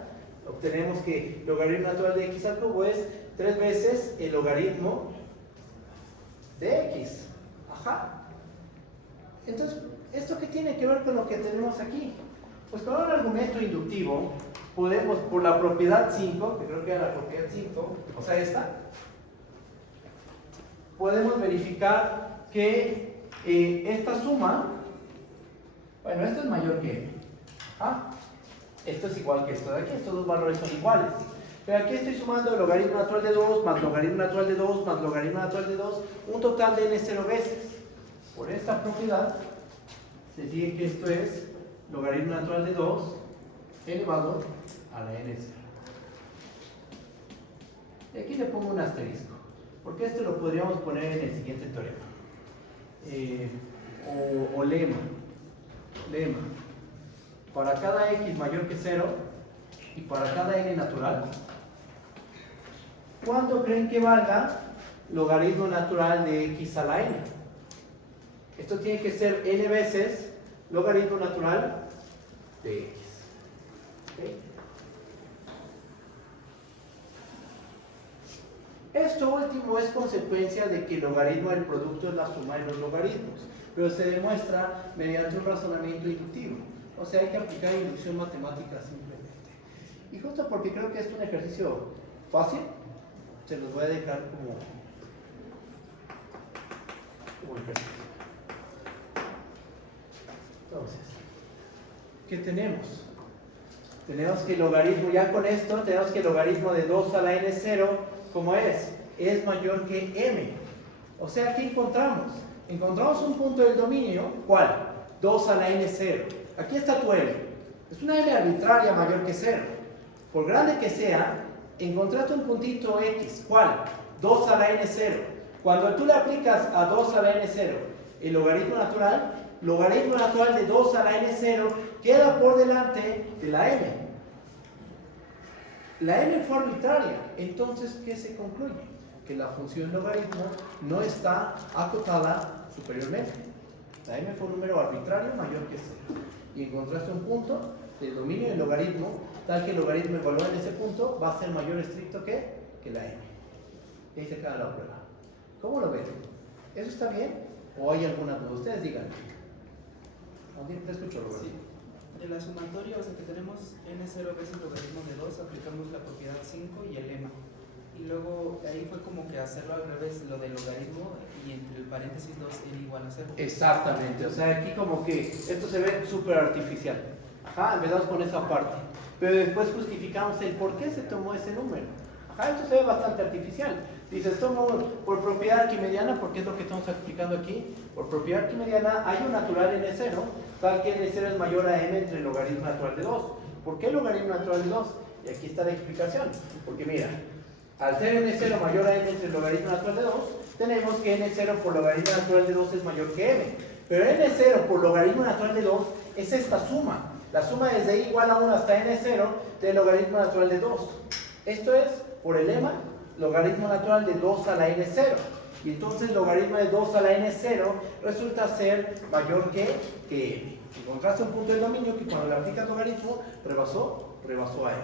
obtenemos que el logaritmo natural de x al cubo es 3 veces el logaritmo de x. Ajá. Entonces, ¿esto qué tiene que ver con lo que tenemos aquí? Pues con un argumento inductivo, podemos, por la propiedad 5, que creo que era la propiedad 5, o sea esta, podemos verificar que esta suma, bueno, esto es mayor que m. ¿Ah? Esto es igual que esto de aquí, estos dos valores son iguales. Pero aquí estoy sumando el logaritmo natural de 2, más logaritmo natural de 2, más logaritmo natural de 2, un total de n0 veces. Por esta propiedad, se sigue que esto es logaritmo natural de 2 elevado a la n0. Y aquí le pongo un asterisco, porque esto lo podríamos poner en el siguiente teorema. O lema. Para cada x mayor que 0 y para cada n natural, ¿cuánto creen que valga logaritmo natural de x a la n? Esto tiene que ser n veces logaritmo natural de x. ¿Okay? Esto último es consecuencia de que el logaritmo del producto es la suma de los logaritmos, pero se demuestra mediante un razonamiento inductivo. O sea, hay que aplicar inducción matemática simplemente. Y justo porque creo que es un ejercicio fácil, se los voy a dejar como ejercicio. Entonces, ¿qué tenemos? Tenemos que el logaritmo, ya con esto, tenemos que el logaritmo de 2 a la n0, ¿cómo es? Es mayor que m. O sea, ¿qué encontramos? Encontramos un punto del dominio, ¿cuál? 2 a la n0. Aquí está tu m. Es una m arbitraria mayor que 0. Por grande que sea, encontraste un puntito x, ¿cuál? 2 a la n0. Cuando tú le aplicas a 2 a la n0 el logaritmo natural de 2 a la n0 queda por delante de la m. La m fue arbitraria, entonces, ¿qué se concluye? Que la función logaritmo no está acotada superiormente. La m fue un número arbitrario mayor que 0. Y encontraste un punto del dominio del logaritmo, tal que el logaritmo evaluado en ese punto va a ser mayor estricto que la m. Y ahí se acaba la prueba. ¿Cómo lo ven? ¿Eso está bien? ¿O hay alguna duda? Ustedes digan. Te escucho, Roberto. Sí. De la sumatoria, o sea que tenemos n0 veces logaritmo de 2, aplicamos la propiedad 5 y el lema. Y luego ahí fue como que hacerlo al revés, lo del logaritmo y entre el paréntesis 2 n igual a 0. Exactamente, o sea, aquí como que esto se ve súper artificial. Ajá, empezamos con esa parte. Pero después justificamos el por qué se tomó ese número. Ajá, esto se ve bastante artificial. Dices, tomo por propiedad arquimediana, porque es lo que estamos explicando aquí. Por propiedad arquimediana hay un natural n0, tal que n0 es mayor a m entre el logaritmo natural de 2. ¿Por qué el logaritmo natural de 2? Y aquí está la explicación. Porque mira, al ser n0 mayor a m entre el logaritmo natural de 2, tenemos que n0 por logaritmo natural de 2 es mayor que m. Pero n0 por logaritmo natural de 2 es esta suma. La suma desde i igual a 1 hasta n0 del logaritmo natural de 2. Esto es, por el lema, logaritmo natural de 2 a la n0. Y entonces el logaritmo de 2 a la n0 resulta ser mayor que m. Encontraste un punto del dominio que cuando le aplicas logaritmo rebasó a m.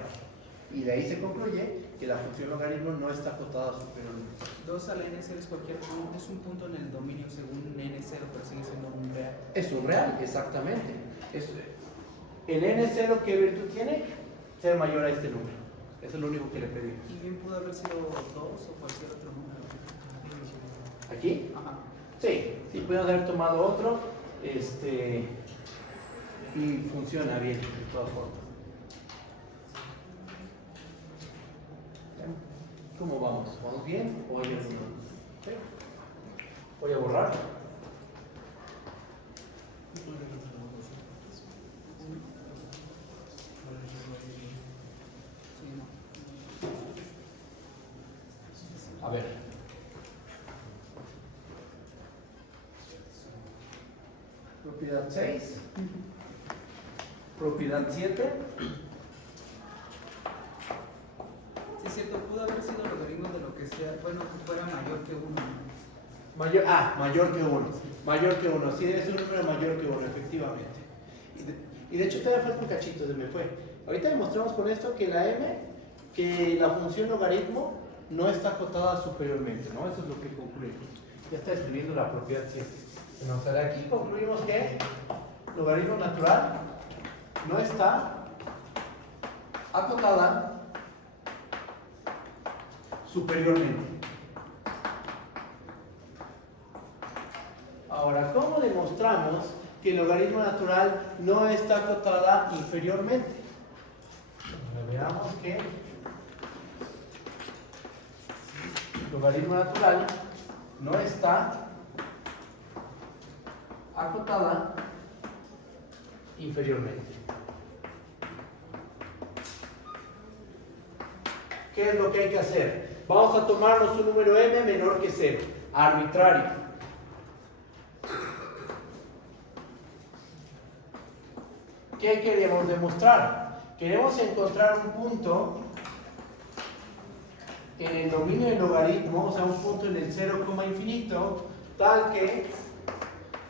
Y de ahí se concluye que la función logaritmo no está acotada superiormente. 2 a la n0 es cualquier punto, es un punto en el dominio según n0, pero sigue siendo un real. Es un real, exactamente. El n0, ¿qué virtud tiene? Ser mayor a este número. Eso es lo único que le pedimos. Y bien pudo haber sido 2 o cualquier otro número. ¿Aquí? Ajá. Sí, podemos haber tomado otro y funciona bien de todas formas. ¿Cómo vamos? ¿Vamos bien o hay alguna? ¿Sí? Voy a borrar. A ver. Propiedad 6. Propiedad 7. Sí, es cierto, pudo haber sido logaritmo de lo que sea, bueno, que fuera mayor que 1. Mayor que 1. Mayor que 1. Sí, es un número mayor que 1, efectivamente. Y de hecho todavía falta un cachito, se me fue. Ahorita demostramos con esto que la m, que la función logaritmo no está acotada superiormente, ¿no? Eso es lo que concluimos. Ya está escribiendo la propiedad 7. Bueno, o sea, de aquí concluimos que logaritmo natural no está acotada superiormente. Ahora, ¿cómo demostramos que el logaritmo natural no está acotada inferiormente? Bueno, veamos que el logaritmo natural no está acotada inferiormente. ¿Qué es lo que hay que hacer? Vamos a tomarnos un número m menor que 0, arbitrario. ¿Qué queremos demostrar? Queremos encontrar un punto en el dominio del logaritmo, o sea, un punto en el 0, infinito, tal que el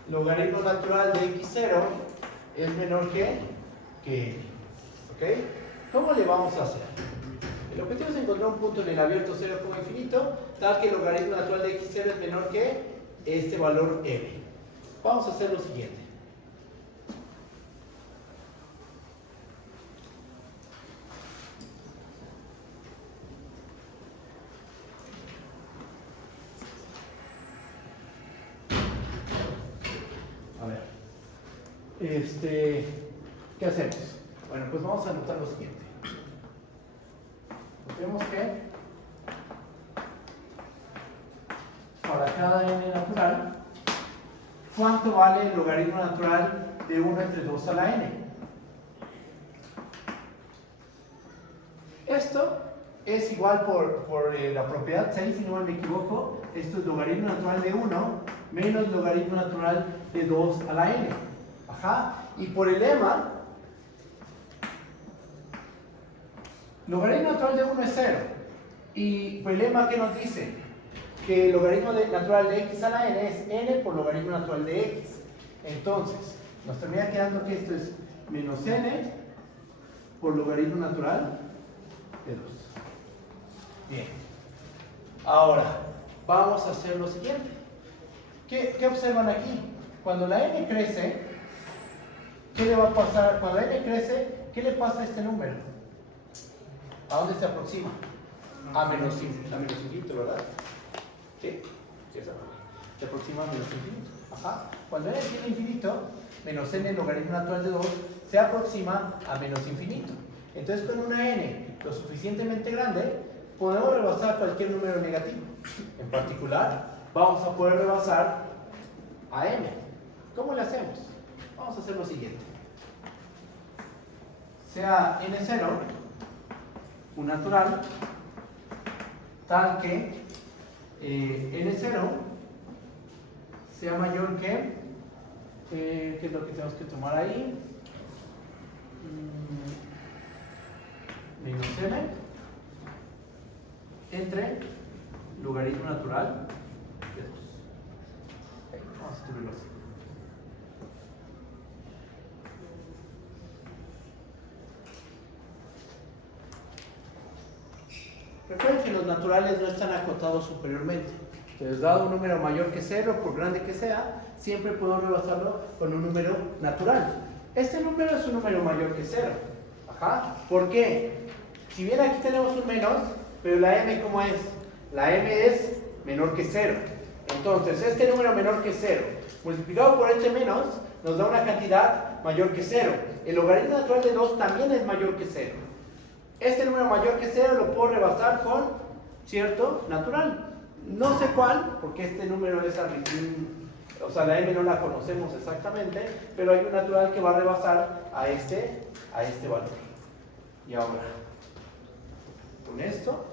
logaritmo natural de x0 es menor que n. ¿Ok? ¿Cómo le vamos a hacer? El objetivo es encontrar un punto en el abierto 0, infinito, tal que el logaritmo natural de x0 es menor que este valor m. Vamos a hacer lo siguiente. A ver, ¿qué hacemos? Bueno, pues vamos a anotar lo siguiente. Vemos que para cada n natural, ¿cuánto vale el logaritmo natural de 1 entre 2 a la n? Esto es igual por la propiedad 6, si no me equivoco. Esto es logaritmo natural de 1 menos logaritmo natural de 2 a la n. Ajá. Y por el lema, logaritmo natural de 1 es 0. Y por el lema, ¿qué nos dice? Que el logaritmo natural de x a la n es n por logaritmo natural de x. Entonces, nos termina quedando que esto es menos n por logaritmo natural de 2. Bien. Ahora, vamos a hacer lo siguiente. ¿Qué observan aquí? Cuando la n crece, ¿qué le va a pasar? Cuando la n crece, ¿qué le pasa a este número? ¿A dónde se aproxima? A menos infinito, ¿verdad? Sí, se aproxima a menos infinito. Ajá. Cuando n tiene infinito, menos n logaritmo natural de 2 se aproxima a menos infinito. Entonces, con una n lo suficientemente grande, podemos rebasar cualquier número negativo. En particular, vamos a poder rebasar a m. ¿Cómo le hacemos? Vamos a hacer lo siguiente. Sea n0 un natural tal que n0 sea mayor que ¿qué es lo que tenemos que tomar ahí? Menos m entre logaritmo natural de 2. Vamos a escribirlo así. Recuerden que los naturales no están acotados superiormente. Entonces, dado un número mayor que 0, por grande que sea, siempre podemos rebasarlo con un número natural. Este número es un número mayor que 0. Ajá. ¿Por qué? Si bien aquí tenemos un menos, pero la m, ¿cómo es? La m es menor que 0. Entonces, este número menor que 0, multiplicado por este menos, nos da una cantidad mayor que 0. El logaritmo natural de 2 también es mayor que 0. Este número mayor que 0 lo puedo rebasar con cierto natural. No sé cuál, porque este número es arbitrario, o sea, la m no la conocemos exactamente, pero hay un natural que va a rebasar a este valor. Y ahora, con esto,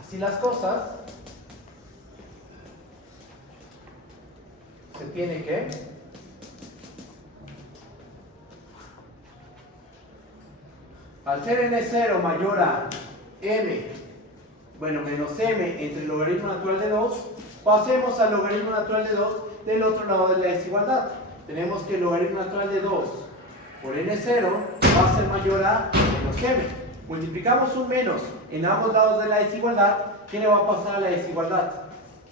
así las cosas, se tiene que Al ser n0 mayor a m, bueno, menos m entre el logaritmo natural de 2, pasemos al logaritmo natural de 2 del otro lado de la desigualdad. Tenemos que el logaritmo natural de 2 por n0 va a ser mayor a menos m. Multiplicamos un menos en ambos lados de la desigualdad. ¿Qué le va a pasar a la desigualdad?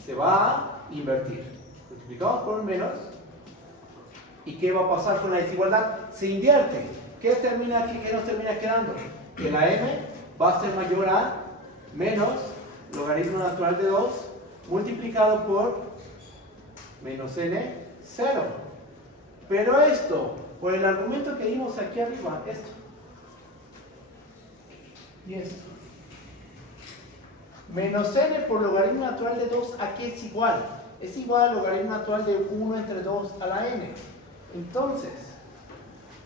Se va a invertir. Multiplicamos por un menos. ¿Y qué va a pasar con la desigualdad? Se invierte. ¿Qué termina aquí? ¿Qué nos termina quedando? Que la m va a ser mayor a menos logaritmo natural de 2 multiplicado por menos n, 0. Pero esto, por el argumento que vimos aquí arriba, esto y esto, menos n por logaritmo natural de 2, ¿a qué es igual? Es igual al logaritmo natural de 1 entre 2 a la n. Entonces,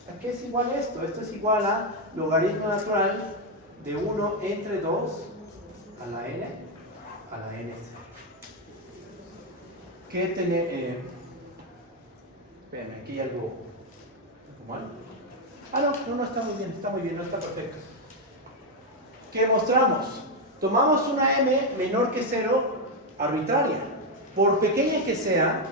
¿a qué es igual esto? Esto es igual a logaritmo natural de 1 entre 2 a la n 0. ¿Qué tiene? Espérenme, aquí hay algo mal. No, está muy bien, no está perfecto. ¿Qué mostramos? Tomamos una m menor que 0 arbitraria. Por pequeña que sea,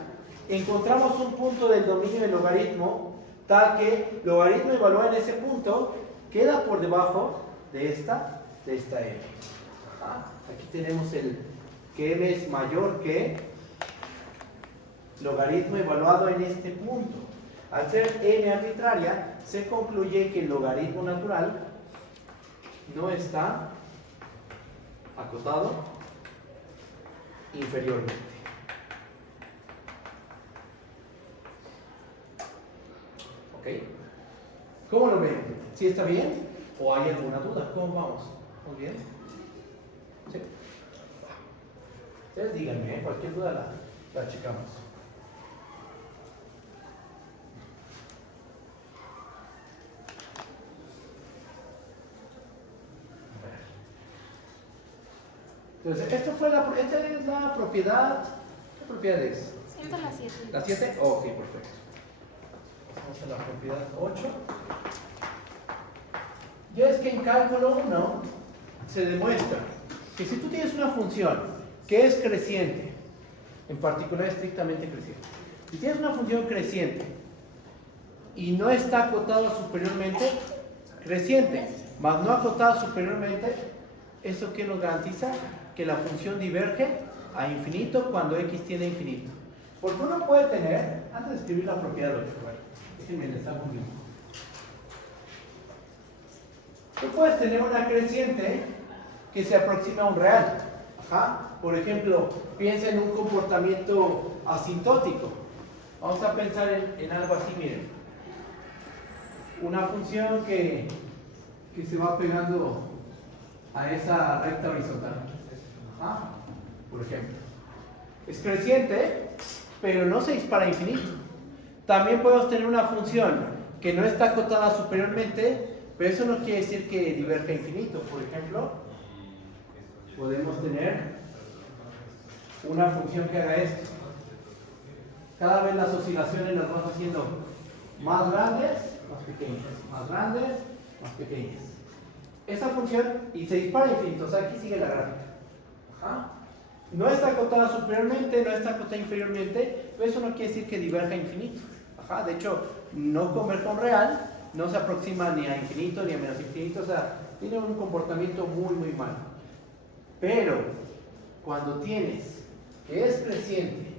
encontramos un punto del dominio del logaritmo tal que el logaritmo evaluado en ese punto queda por debajo de esta m. Aquí tenemos el que m es mayor que logaritmo evaluado en este punto. Al ser m arbitraria, se concluye que el logaritmo natural no está acotado inferiormente. ¿Ok? ¿Cómo lo ven? ¿Sí está bien? ¿O hay alguna duda? ¿Cómo vamos? ¿Muy bien? ¿Sí? Ustedes díganme, cualquier duda la checamos. Entonces, esta es la propiedad. ¿Qué propiedad es? Siento la 7. ¿La 7? Ok, perfecto. Vamos a la propiedad 8. Ya es que en cálculo 1 se demuestra que si tú tienes una función que es creciente, en particular estrictamente creciente, si tienes una función creciente y no está acotada superiormente, creciente, más no acotada superiormente, ¿eso qué nos garantiza? Que la función diverge a infinito cuando x tiende a infinito. Porque uno puede tener, antes de escribir la propiedad 8, déjenme les hago un dibujo. Tú puedes tener una creciente que se aproxima a un real. Por ejemplo, piensa en un comportamiento asintótico. Vamos a pensar en algo así, miren. Una función que se va pegando a esa recta horizontal. Por ejemplo. Es creciente, pero no se dispara a infinito. También podemos tener una función que no está acotada superiormente, pero eso no quiere decir que diverja a infinito. Por ejemplo, podemos tener una función que haga esto. Cada vez las oscilaciones las vamos haciendo más grandes, más pequeñas, más grandes, más pequeñas. Esa función, y se dispara a infinito, o sea, aquí sigue la gráfica. No está acotada superiormente, no está acotada inferiormente, pero eso no quiere decir que diverja a infinito. De hecho, no converge a un real, no se aproxima ni a infinito ni a menos infinito, o sea, tiene un comportamiento muy, muy malo. Pero, cuando tienes que es creciente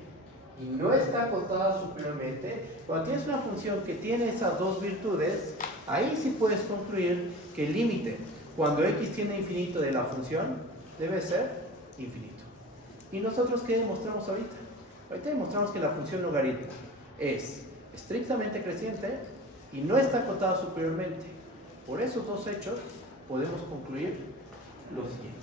y no está acotada superiormente, cuando tienes una función que tiene esas dos virtudes, ahí sí puedes concluir que el límite, cuando x tiende a infinito de la función, debe ser infinito. ¿Y nosotros qué demostramos ahorita? Ahorita demostramos que la función logaritmo es estrictamente creciente y no está acotada superiormente. Por esos dos hechos podemos concluir lo siguiente.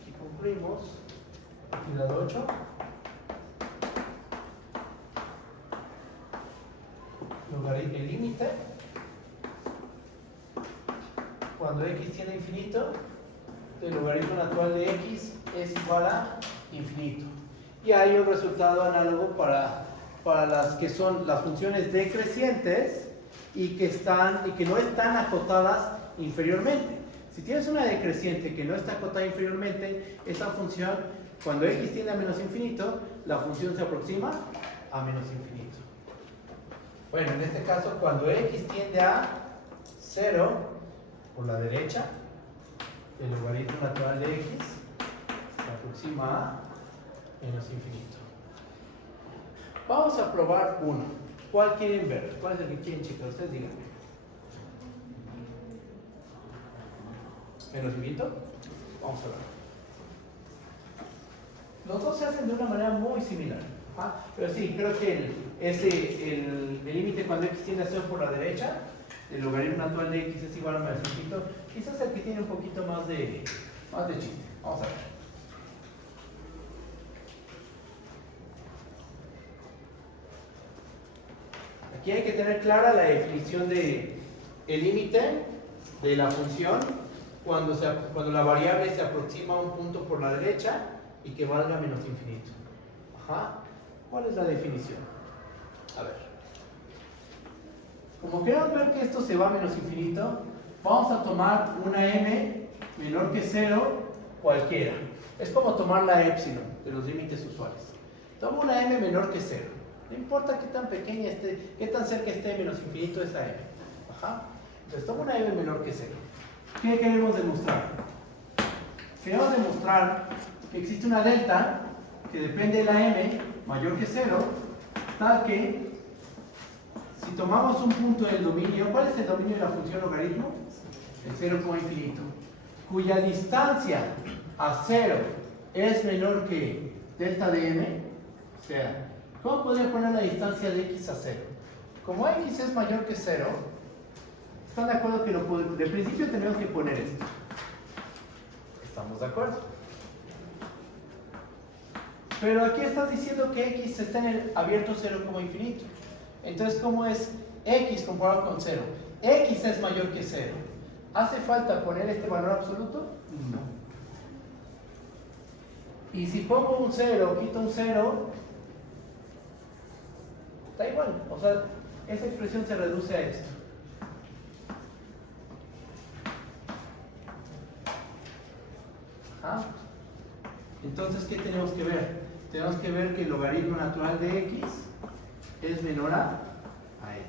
Aquí concluimos. Actividad 8. El límite cuando x tiende a infinito, el logaritmo natural de x es igual a infinito. Y hay un resultado análogo para las que son las funciones decrecientes y que no están acotadas inferiormente. Si tienes una decreciente que no está acotada inferiormente, esa función, cuando x tiende a menos infinito, la función se aproxima a menos infinito. Bueno, en este caso, cuando x tiende a 0 por la derecha, el logaritmo natural de x se aproxima a menos infinito. Vamos a probar uno. ¿Cuál quieren ver? ¿Cuál es el que quieren checar? Ustedes díganme. ¿Menos infinito? Vamos a ver. Los dos se hacen de una manera muy similar. Pero sí, creo que el límite cuando x tiende a 0 por la derecha, el logaritmo natural de x es igual a menos infinito. Quizás el que tiene un poquito más de chiste. Vamos a ver. Aquí hay que tener clara la definición de el límite de la función cuando la variable se aproxima a un punto por la derecha y que valga menos infinito. Ajá. ¿Cuál es la definición? A ver. Como queremos ver que esto se va a menos infinito, vamos a tomar una m menor que 0 cualquiera. Es como tomar la épsilon de los límites usuales. Tomo una m menor que 0. No importa qué tan pequeña esté, qué tan cerca esté de menos infinito esa m. Ajá. Entonces tomo una m menor que 0. ¿Qué queremos demostrar? Queremos demostrar que existe una delta que depende de la m mayor que 0, tal que si tomamos un punto del dominio, ¿cuál es el dominio de la función logaritmo? El 0 como infinito, cuya distancia a 0 es menor que delta de m. O sea, ¿cómo podría poner la distancia de x a 0? Como x es mayor que 0, ¿están de acuerdo que de principio tenemos que poner esto? ¿Estamos de acuerdo? Pero aquí estás diciendo que x está en el abierto 0 como infinito. Entonces, ¿cómo es x comparado con 0? X es mayor que 0. ¿Hace falta poner este valor absoluto? No. Y si pongo un 0, quito un 0, da igual. O sea, esa expresión se reduce a esto. ¿Ah? Entonces, ¿qué tenemos que ver? Tenemos que ver que el logaritmo natural de x es menor a n.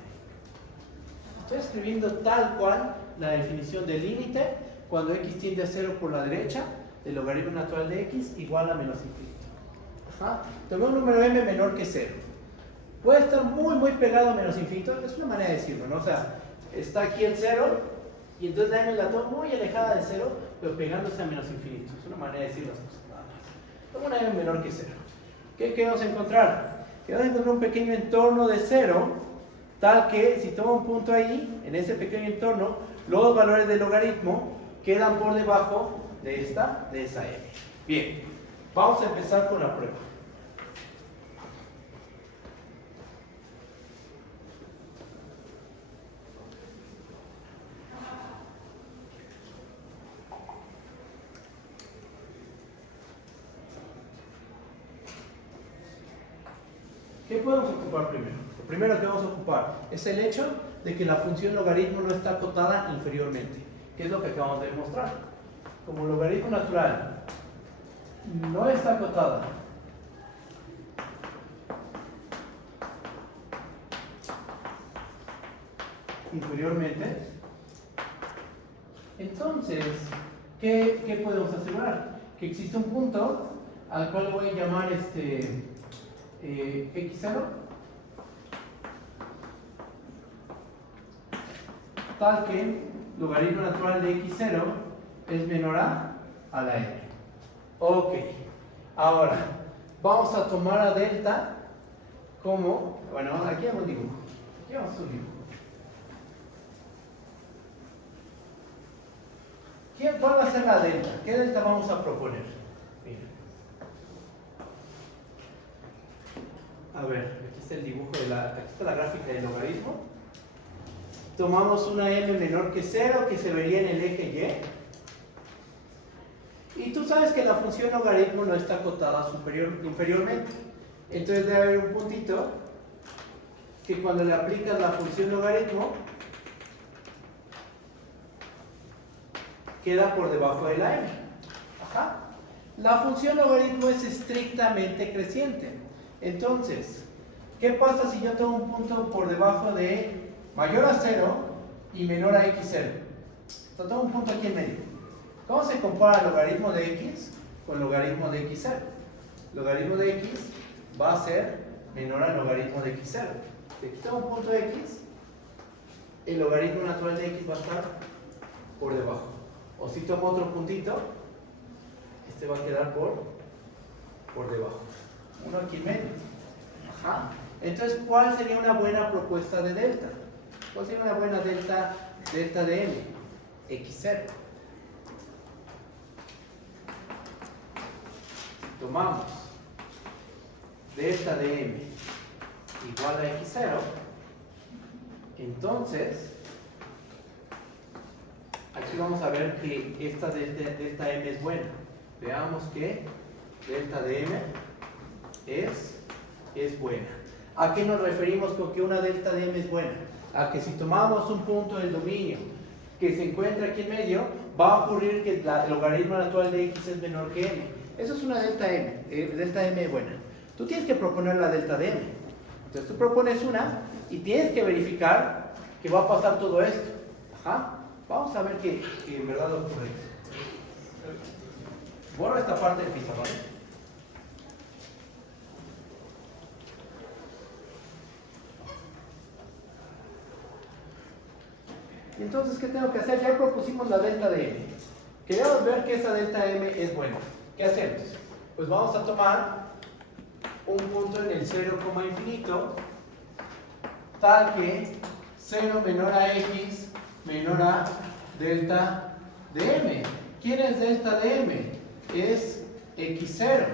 Estoy escribiendo tal cual la definición del límite cuando x tiende a 0 por la derecha, el logaritmo natural de x igual a menos infinito. Ajá. Tengo un número m menor que 0. Puede estar muy pegado a menos infinito, es una manera de decirlo, ¿no? O sea, está aquí el 0 y entonces la m la tomo muy alejada de 0, pero pegándose a menos infinito. Es una manera de decir las cosas nada más. Tengo una m menor que 0. ¿Qué queremos encontrar? Queremos encontrar un pequeño entorno de 0, tal que si tomo un punto ahí, en ese pequeño entorno, los valores del logaritmo quedan por debajo de esa m. Bien, vamos a empezar con la prueba. ¿Qué podemos ocupar primero? Lo primero que vamos a ocupar es el hecho de que la función logaritmo no está acotada inferiormente, que es lo que acabamos de demostrar. Como logaritmo natural no está acotada inferiormente, entonces, ¿qué podemos asegurar? Que existe un punto al cual le voy a llamar x0, tal que logaritmo natural de x0 es menor a la n. Ok, ahora vamos a tomar a delta como, bueno, aquí vamos un dibujo. Aquí vamos un dibujo. ¿Cuál va a ser la delta? ¿Qué delta vamos a proponer? Mira. A ver, aquí está el dibujo aquí está la gráfica del logaritmo. Tomamos una m menor que 0 que se vería en el eje Y tú sabes que la función logaritmo no está acotada inferiormente. Entonces debe haber un puntito que cuando le aplicas la función logaritmo queda por debajo de la m. Ajá. La función logaritmo es estrictamente creciente. Entonces, ¿qué pasa si yo tengo un punto por debajo de mayor a 0 y menor a x0? Entonces tengo un punto aquí en medio. ¿Cómo se compara el logaritmo de x con logaritmo de x0? Logaritmo de x va a ser menor al logaritmo de x0. Si aquí tengo un punto de x, el logaritmo natural de x va a estar por debajo. O si tomo otro puntito, este va a quedar por debajo. Uno aquí en medio. Ajá. Entonces, ¿cuál sería una buena propuesta de delta? ¿Cuál sería una buena delta de m? x0. Tomamos delta de m igual a x0, entonces aquí vamos a ver que esta delta m es buena. Veamos que delta de m es buena. ¿A qué nos referimos con que una delta de m es buena? A que si tomamos un punto del dominio que se encuentra aquí en medio, va a ocurrir que el logaritmo natural de x es menor que m. Eso es una delta m. Delta m buena. Tú tienes que proponer la delta de m. Entonces tú propones una y tienes que verificar que va a pasar todo esto. Ajá. Vamos a ver que en verdad ocurre. Borro esta parte del pizarrón. Y entonces, ¿qué tengo que hacer? Ya propusimos la delta de m. Queremos ver que esa delta m es buena. ¿Qué hacemos? Pues vamos a tomar un punto en el 0, infinito, tal que 0 menor a x menor a delta de m. ¿Quién es delta de m? Es x0.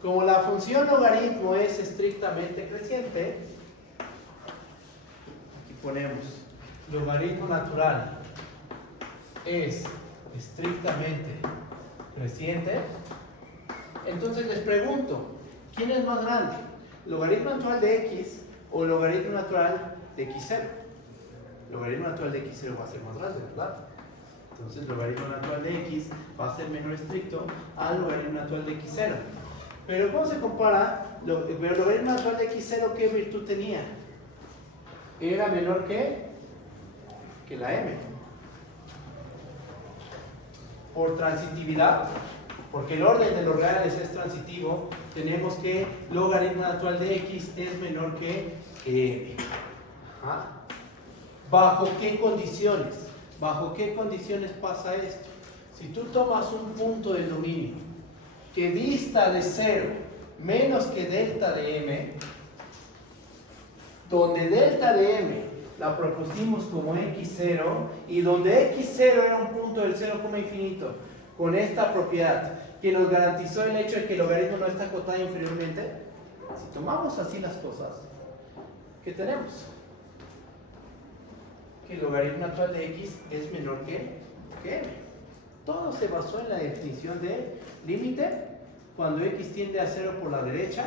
Como la función logaritmo es estrictamente creciente, aquí ponemos logaritmo natural es estrictamente creciente. Entonces les pregunto, ¿quién es más grande? ¿Logaritmo natural de x o logaritmo natural de x0? Logaritmo natural de x0 va a ser más grande, ¿verdad? Entonces logaritmo natural de x va a ser menor estricto al logaritmo natural de x0. Pero ¿cómo se compara? El logaritmo natural de x0, ¿qué virtud tenía? Era menor que la m. Por transitividad, porque el orden de los reales es transitivo, tenemos que logaritmo natural de x es menor que m. Ajá. ¿Bajo qué condiciones? ¿Bajo qué condiciones pasa esto? Si tú tomas un punto del dominio que dista de 0 menos que delta de m, donde delta de m la propusimos como x0 y donde x0 era un punto del 0, infinito con esta propiedad que nos garantizó el hecho de que el logaritmo no está acotado inferiormente, si tomamos así las cosas, ¿qué tenemos? Que el logaritmo natural de x es menor que m. Todo se basó en la definición de límite cuando x tiende a 0 por la derecha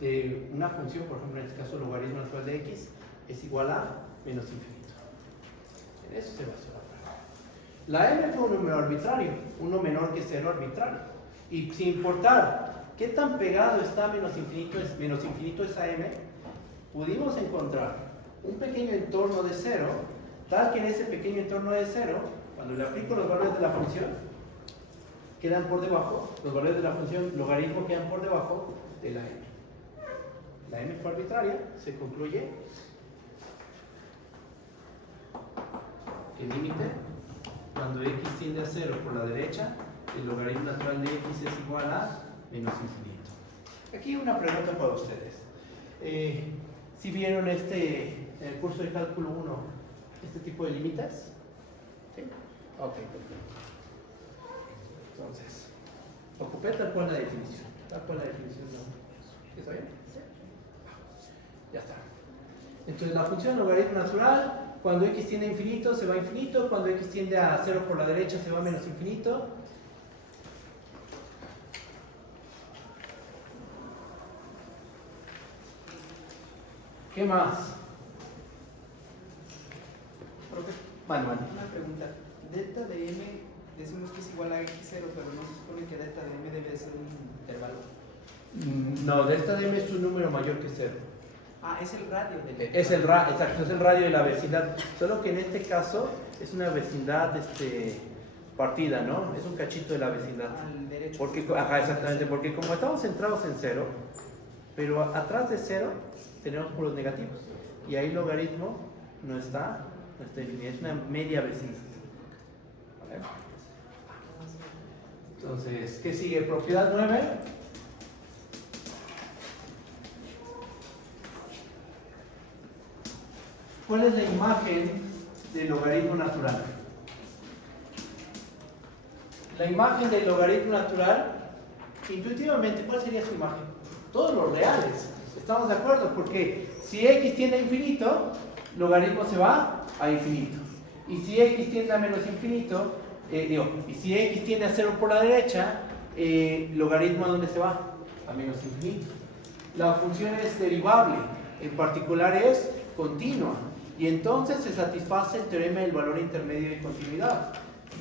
de una función, por ejemplo en este caso logaritmo natural de x es igual a menos infinito. En eso se basó la m. Fue un número arbitrario, uno menor que 0 arbitrario, y sin importar qué tan pegado está menos infinito esa m, pudimos encontrar un pequeño entorno de 0, tal que en ese pequeño entorno de 0, cuando le aplico los valores de la función, quedan por debajo, los valores de la función logaritmo quedan por debajo de la m. La m fue arbitraria, se concluye que el límite, cuando x tiende a 0 por la derecha, el logaritmo natural de x es igual a menos infinito. Aquí una pregunta para ustedes. ¿Si vieron en el curso de cálculo 1 este tipo de límites? ¿Sí? Ok, perfecto. Entonces, ocupé tal cual la definición. Tal cual la definición de ¿está bien? ¿Sí? Ya está. Entonces la función logaritmo natural, cuando x tiende a infinito se va a infinito, cuando x tiende a 0 por la derecha se va a menos infinito. ¿Qué más? Profe, Vale. una pregunta. Delta de m decimos que es igual a x0, pero no se supone que delta de m debe ser un intervalo. No, delta de m es un número mayor que 0. Ah, es el radio del Exacto, es el radio de la vecindad. Solo que en este caso es una vecindad partida, ¿no? Es un cachito de la vecindad. al derecho. Porque, ajá, exactamente, porque como estamos centrados en 0, pero atrás de 0 tenemos puros negativos. Y ahí el logaritmo no está definido, es una media vecindad. ¿Vale? Entonces, ¿qué sigue? Propiedad 9. ¿Cuál es la imagen del logaritmo natural? La imagen del logaritmo natural, intuitivamente, ¿cuál sería su imagen? Todos los reales. ¿Estamos de acuerdo? Porque si x tiende a infinito, logaritmo se va a infinito. Y si x tiende a menos infinito, y si x tiende a 0 por la derecha, logaritmo ¿a dónde se va? A menos infinito. La función es derivable, en particular es continua. Y entonces se satisface el teorema del valor intermedio de continuidad.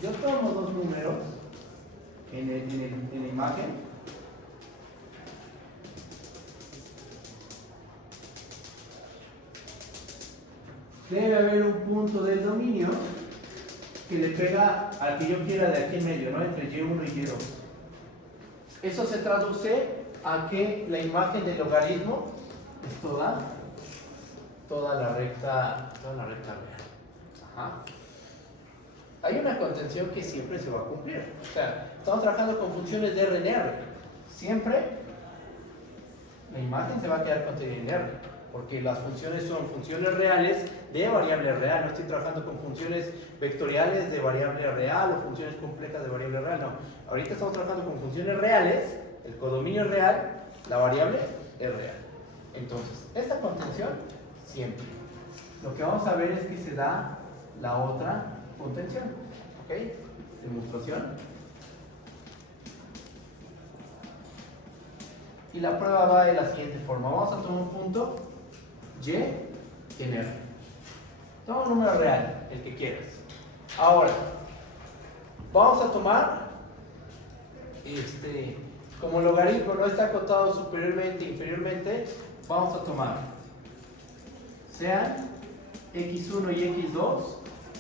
Yo tomo dos números en la imagen. Debe haber un punto del dominio que le pega al que yo quiera de aquí en medio, ¿no? Entre y1 y y2. Eso se traduce a que la imagen del logaritmo es toda la recta real. Ajá. Hay una contención que siempre se va a cumplir. O sea, estamos trabajando con funciones de R en R. Siempre la imagen se va a quedar contenida en R, porque las funciones son funciones reales de variable real. No estoy trabajando con funciones vectoriales de variable real o funciones complejas de variable real. No, ahorita estamos trabajando con funciones reales, el codominio es real, la variable es real. Entonces, esta contención siempre. Lo que vamos a ver es que se da la otra contención. ¿Ok? Demostración. Y la prueba va de la siguiente forma. Vamos a tomar un punto y en R. Toma un número real, el que quieras. Ahora, vamos a tomar como el logaritmo no está acotado superiormente e inferiormente, vamos a tomar sean x1 y x2,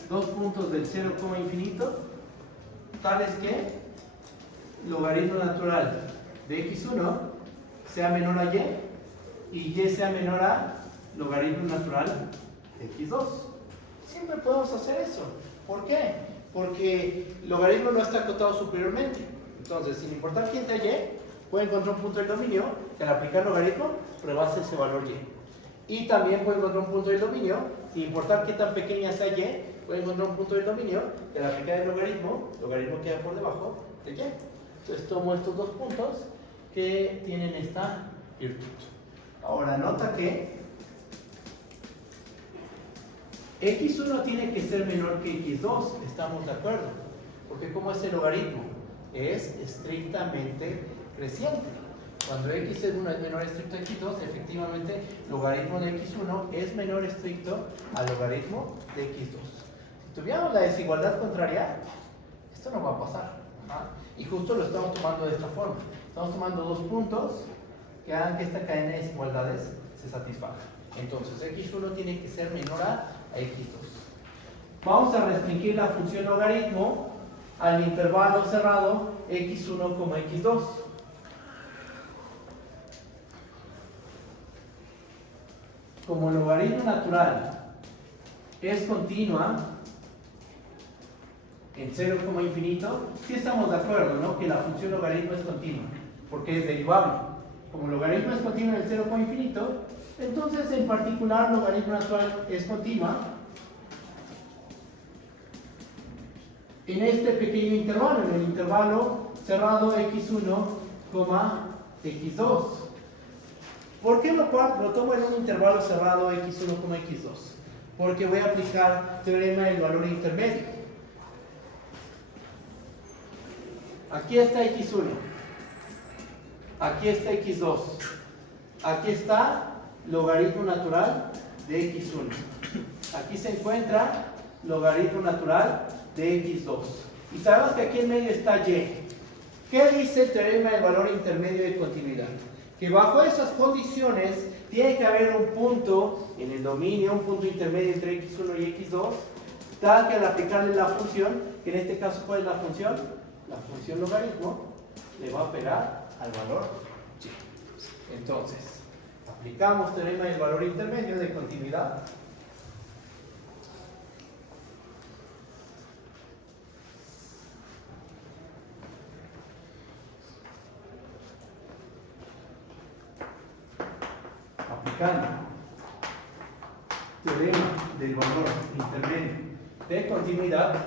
dos puntos del 0, infinito, tales que logaritmo natural de x1 sea menor a y y sea menor a logaritmo natural de x2. Siempre podemos hacer eso. ¿Por qué? Porque el logaritmo no está acotado superiormente. Entonces, sin importar quién sea y, puede encontrar un punto del dominio que al aplicar logaritmo rebase ese valor y. Y también puede encontrar un punto del dominio, sin importar qué tan pequeña sea y, puede encontrar un punto del dominio que al aplicar el logaritmo queda por debajo de y. Entonces tomo estos dos puntos que tienen esta virtud. Ahora nota que x1 tiene que ser menor que x2, estamos de acuerdo, porque como es el logaritmo, es estrictamente creciente. Cuando x1 es menor estricto a x2, efectivamente logaritmo de x1 es menor estricto al logaritmo de x2. Si tuviéramos la desigualdad contraria, esto no va a pasar. ¿Ah? Y justo lo estamos tomando de esta forma. Estamos tomando dos puntos que hagan que esta cadena de desigualdades se satisfaga. Entonces x1 tiene que ser menor a x2. Vamos a restringir la función logaritmo al intervalo cerrado x1, x2. Como el logaritmo natural es continua en 0, infinito, sí estamos de acuerdo, ¿no? Que la función logaritmo es continua, porque es derivable. Como el logaritmo es continuo en 0, infinito, entonces en particular el logaritmo natural es continua en este pequeño intervalo, en el intervalo cerrado x1, x2. ¿Por qué lo tomo en un intervalo cerrado x1, x2? Porque voy a aplicar teorema del valor intermedio. Aquí está x1, aquí está x2, aquí está logaritmo natural de x1. Aquí se encuentra logaritmo natural de x2. Y sabemos que aquí en medio está y. ¿Qué dice el teorema del valor intermedio de continuidad? Que bajo esas condiciones tiene que haber un punto en el dominio, un punto intermedio entre x1 y x2, tal que al aplicarle la función, que en este caso ¿cuál es la función? La función logaritmo le va a pegar al valor y. Entonces, aplicamos teorema del valor intermedio de continuidad. Aplicando teorema del valor intermedio de continuidad,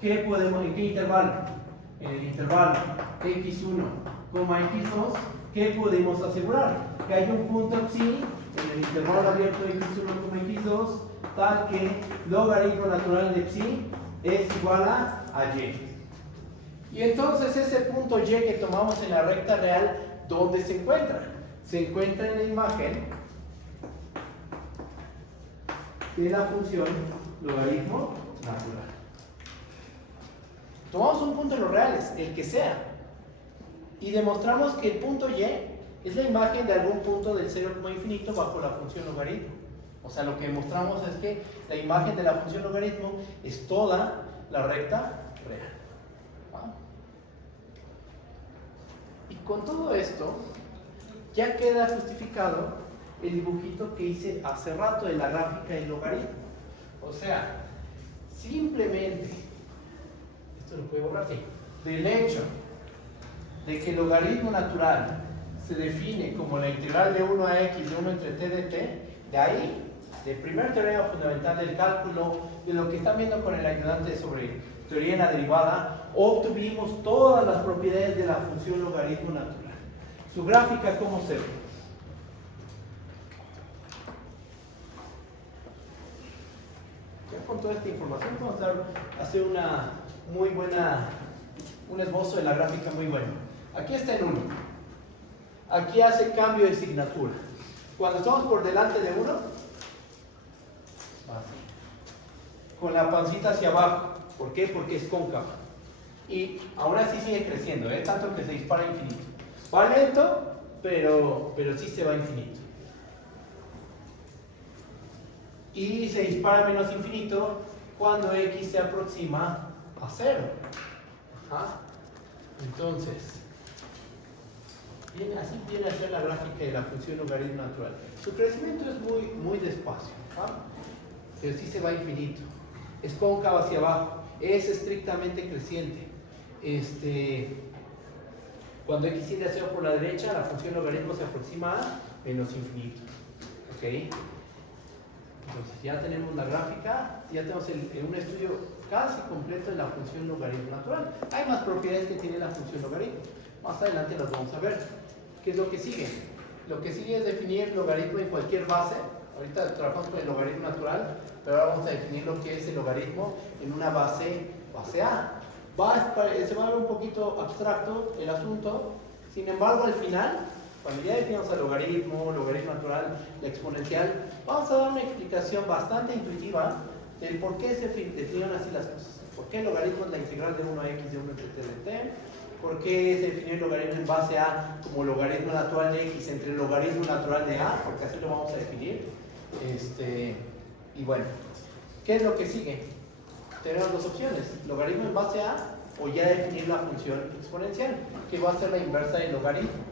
¿en qué intervalo? En el intervalo x1, x2, ¿qué podemos asegurar? Que hay un punto psi en el intervalo abierto x1, x2, tal que logaritmo natural de psi es igual a y. Y entonces ese punto y que tomamos en la recta real, ¿dónde se encuentra? Se encuentra en la imagen de la función logaritmo natural. Tomamos un punto en los reales, el que sea, y demostramos que el punto y es la imagen de algún punto del 0, infinito bajo la función logaritmo. O sea, lo que demostramos es que la imagen de la función logaritmo es toda la recta real. ¿Va? Y con todo esto, ya queda justificado el dibujito que hice hace rato de la gráfica del logaritmo. O sea, simplemente, esto lo puedo borrar así, del hecho de que el logaritmo natural se define como la integral de 1 a x de 1 entre t de t, de ahí, del primer teorema fundamental del cálculo, de lo que están viendo con el ayudante sobre teoría en la derivada, obtuvimos todas las propiedades de la función logaritmo natural. Su gráfica, ¿cómo se ve? Ya con toda esta información vamos a hacer un esbozo de la gráfica muy bueno. Aquí está en 1. Aquí hace cambio de signatura. Cuando estamos por delante de 1, con la pancita hacia abajo. ¿Por qué? Porque es cóncava. Y aún así sigue creciendo, tanto que se dispara infinito. Va lento, pero sí se va infinito. Y se dispara menos infinito cuando x se aproxima a 0. Ajá. Entonces, así viene a ser la gráfica de la función logaritmo natural. Su crecimiento es muy despacio, pero sí se va infinito. Es cóncavo hacia abajo, es estrictamente creciente. Cuando x tiende a 0 por la derecha, la función logaritmo se aproxima a menos infinito. ¿Ok? Entonces ya tenemos la gráfica, ya tenemos un estudio casi completo de la función logaritmo natural. Hay más propiedades que tiene la función logaritmo. Más adelante las vamos a ver. ¿Qué es lo que sigue? Lo que sigue es definir logaritmo en cualquier base. Ahorita trabajamos con el logaritmo natural, pero ahora vamos a definir lo que es el logaritmo en una base A. Se va a ver un poquito abstracto el asunto, sin embargo al final, cuando ya definimos el logaritmo natural, la exponencial, vamos a dar una explicación bastante intuitiva del por qué se definieron así las cosas. ¿Por qué el logaritmo es la integral de 1 a x de 1 entre t de t? ¿Por qué se definió el logaritmo en base A como logaritmo natural de x entre el logaritmo natural de A? Porque así lo vamos a definir. Y bueno, ¿qué es lo que sigue? Tenemos dos opciones, logaritmo en base A o ya definir la función exponencial, que va a ser la inversa del logaritmo.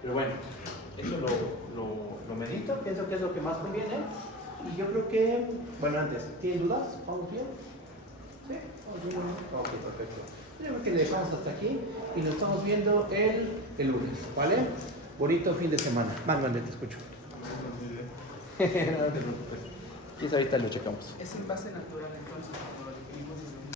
Pero bueno, eso lo medito, pienso que es lo que más conviene. Y yo creo que, bueno, antes, ¿tienen dudas? ¿Vamos bien? ¿Sí? ¿Vamos bien? Ok, perfecto. Yo creo que le dejamos hasta aquí y nos estamos viendo el lunes, ¿vale? Bonito fin de semana. Mande, te escucho. No te preocupes. Y ahorita lo checamos. Es en base natural entonces.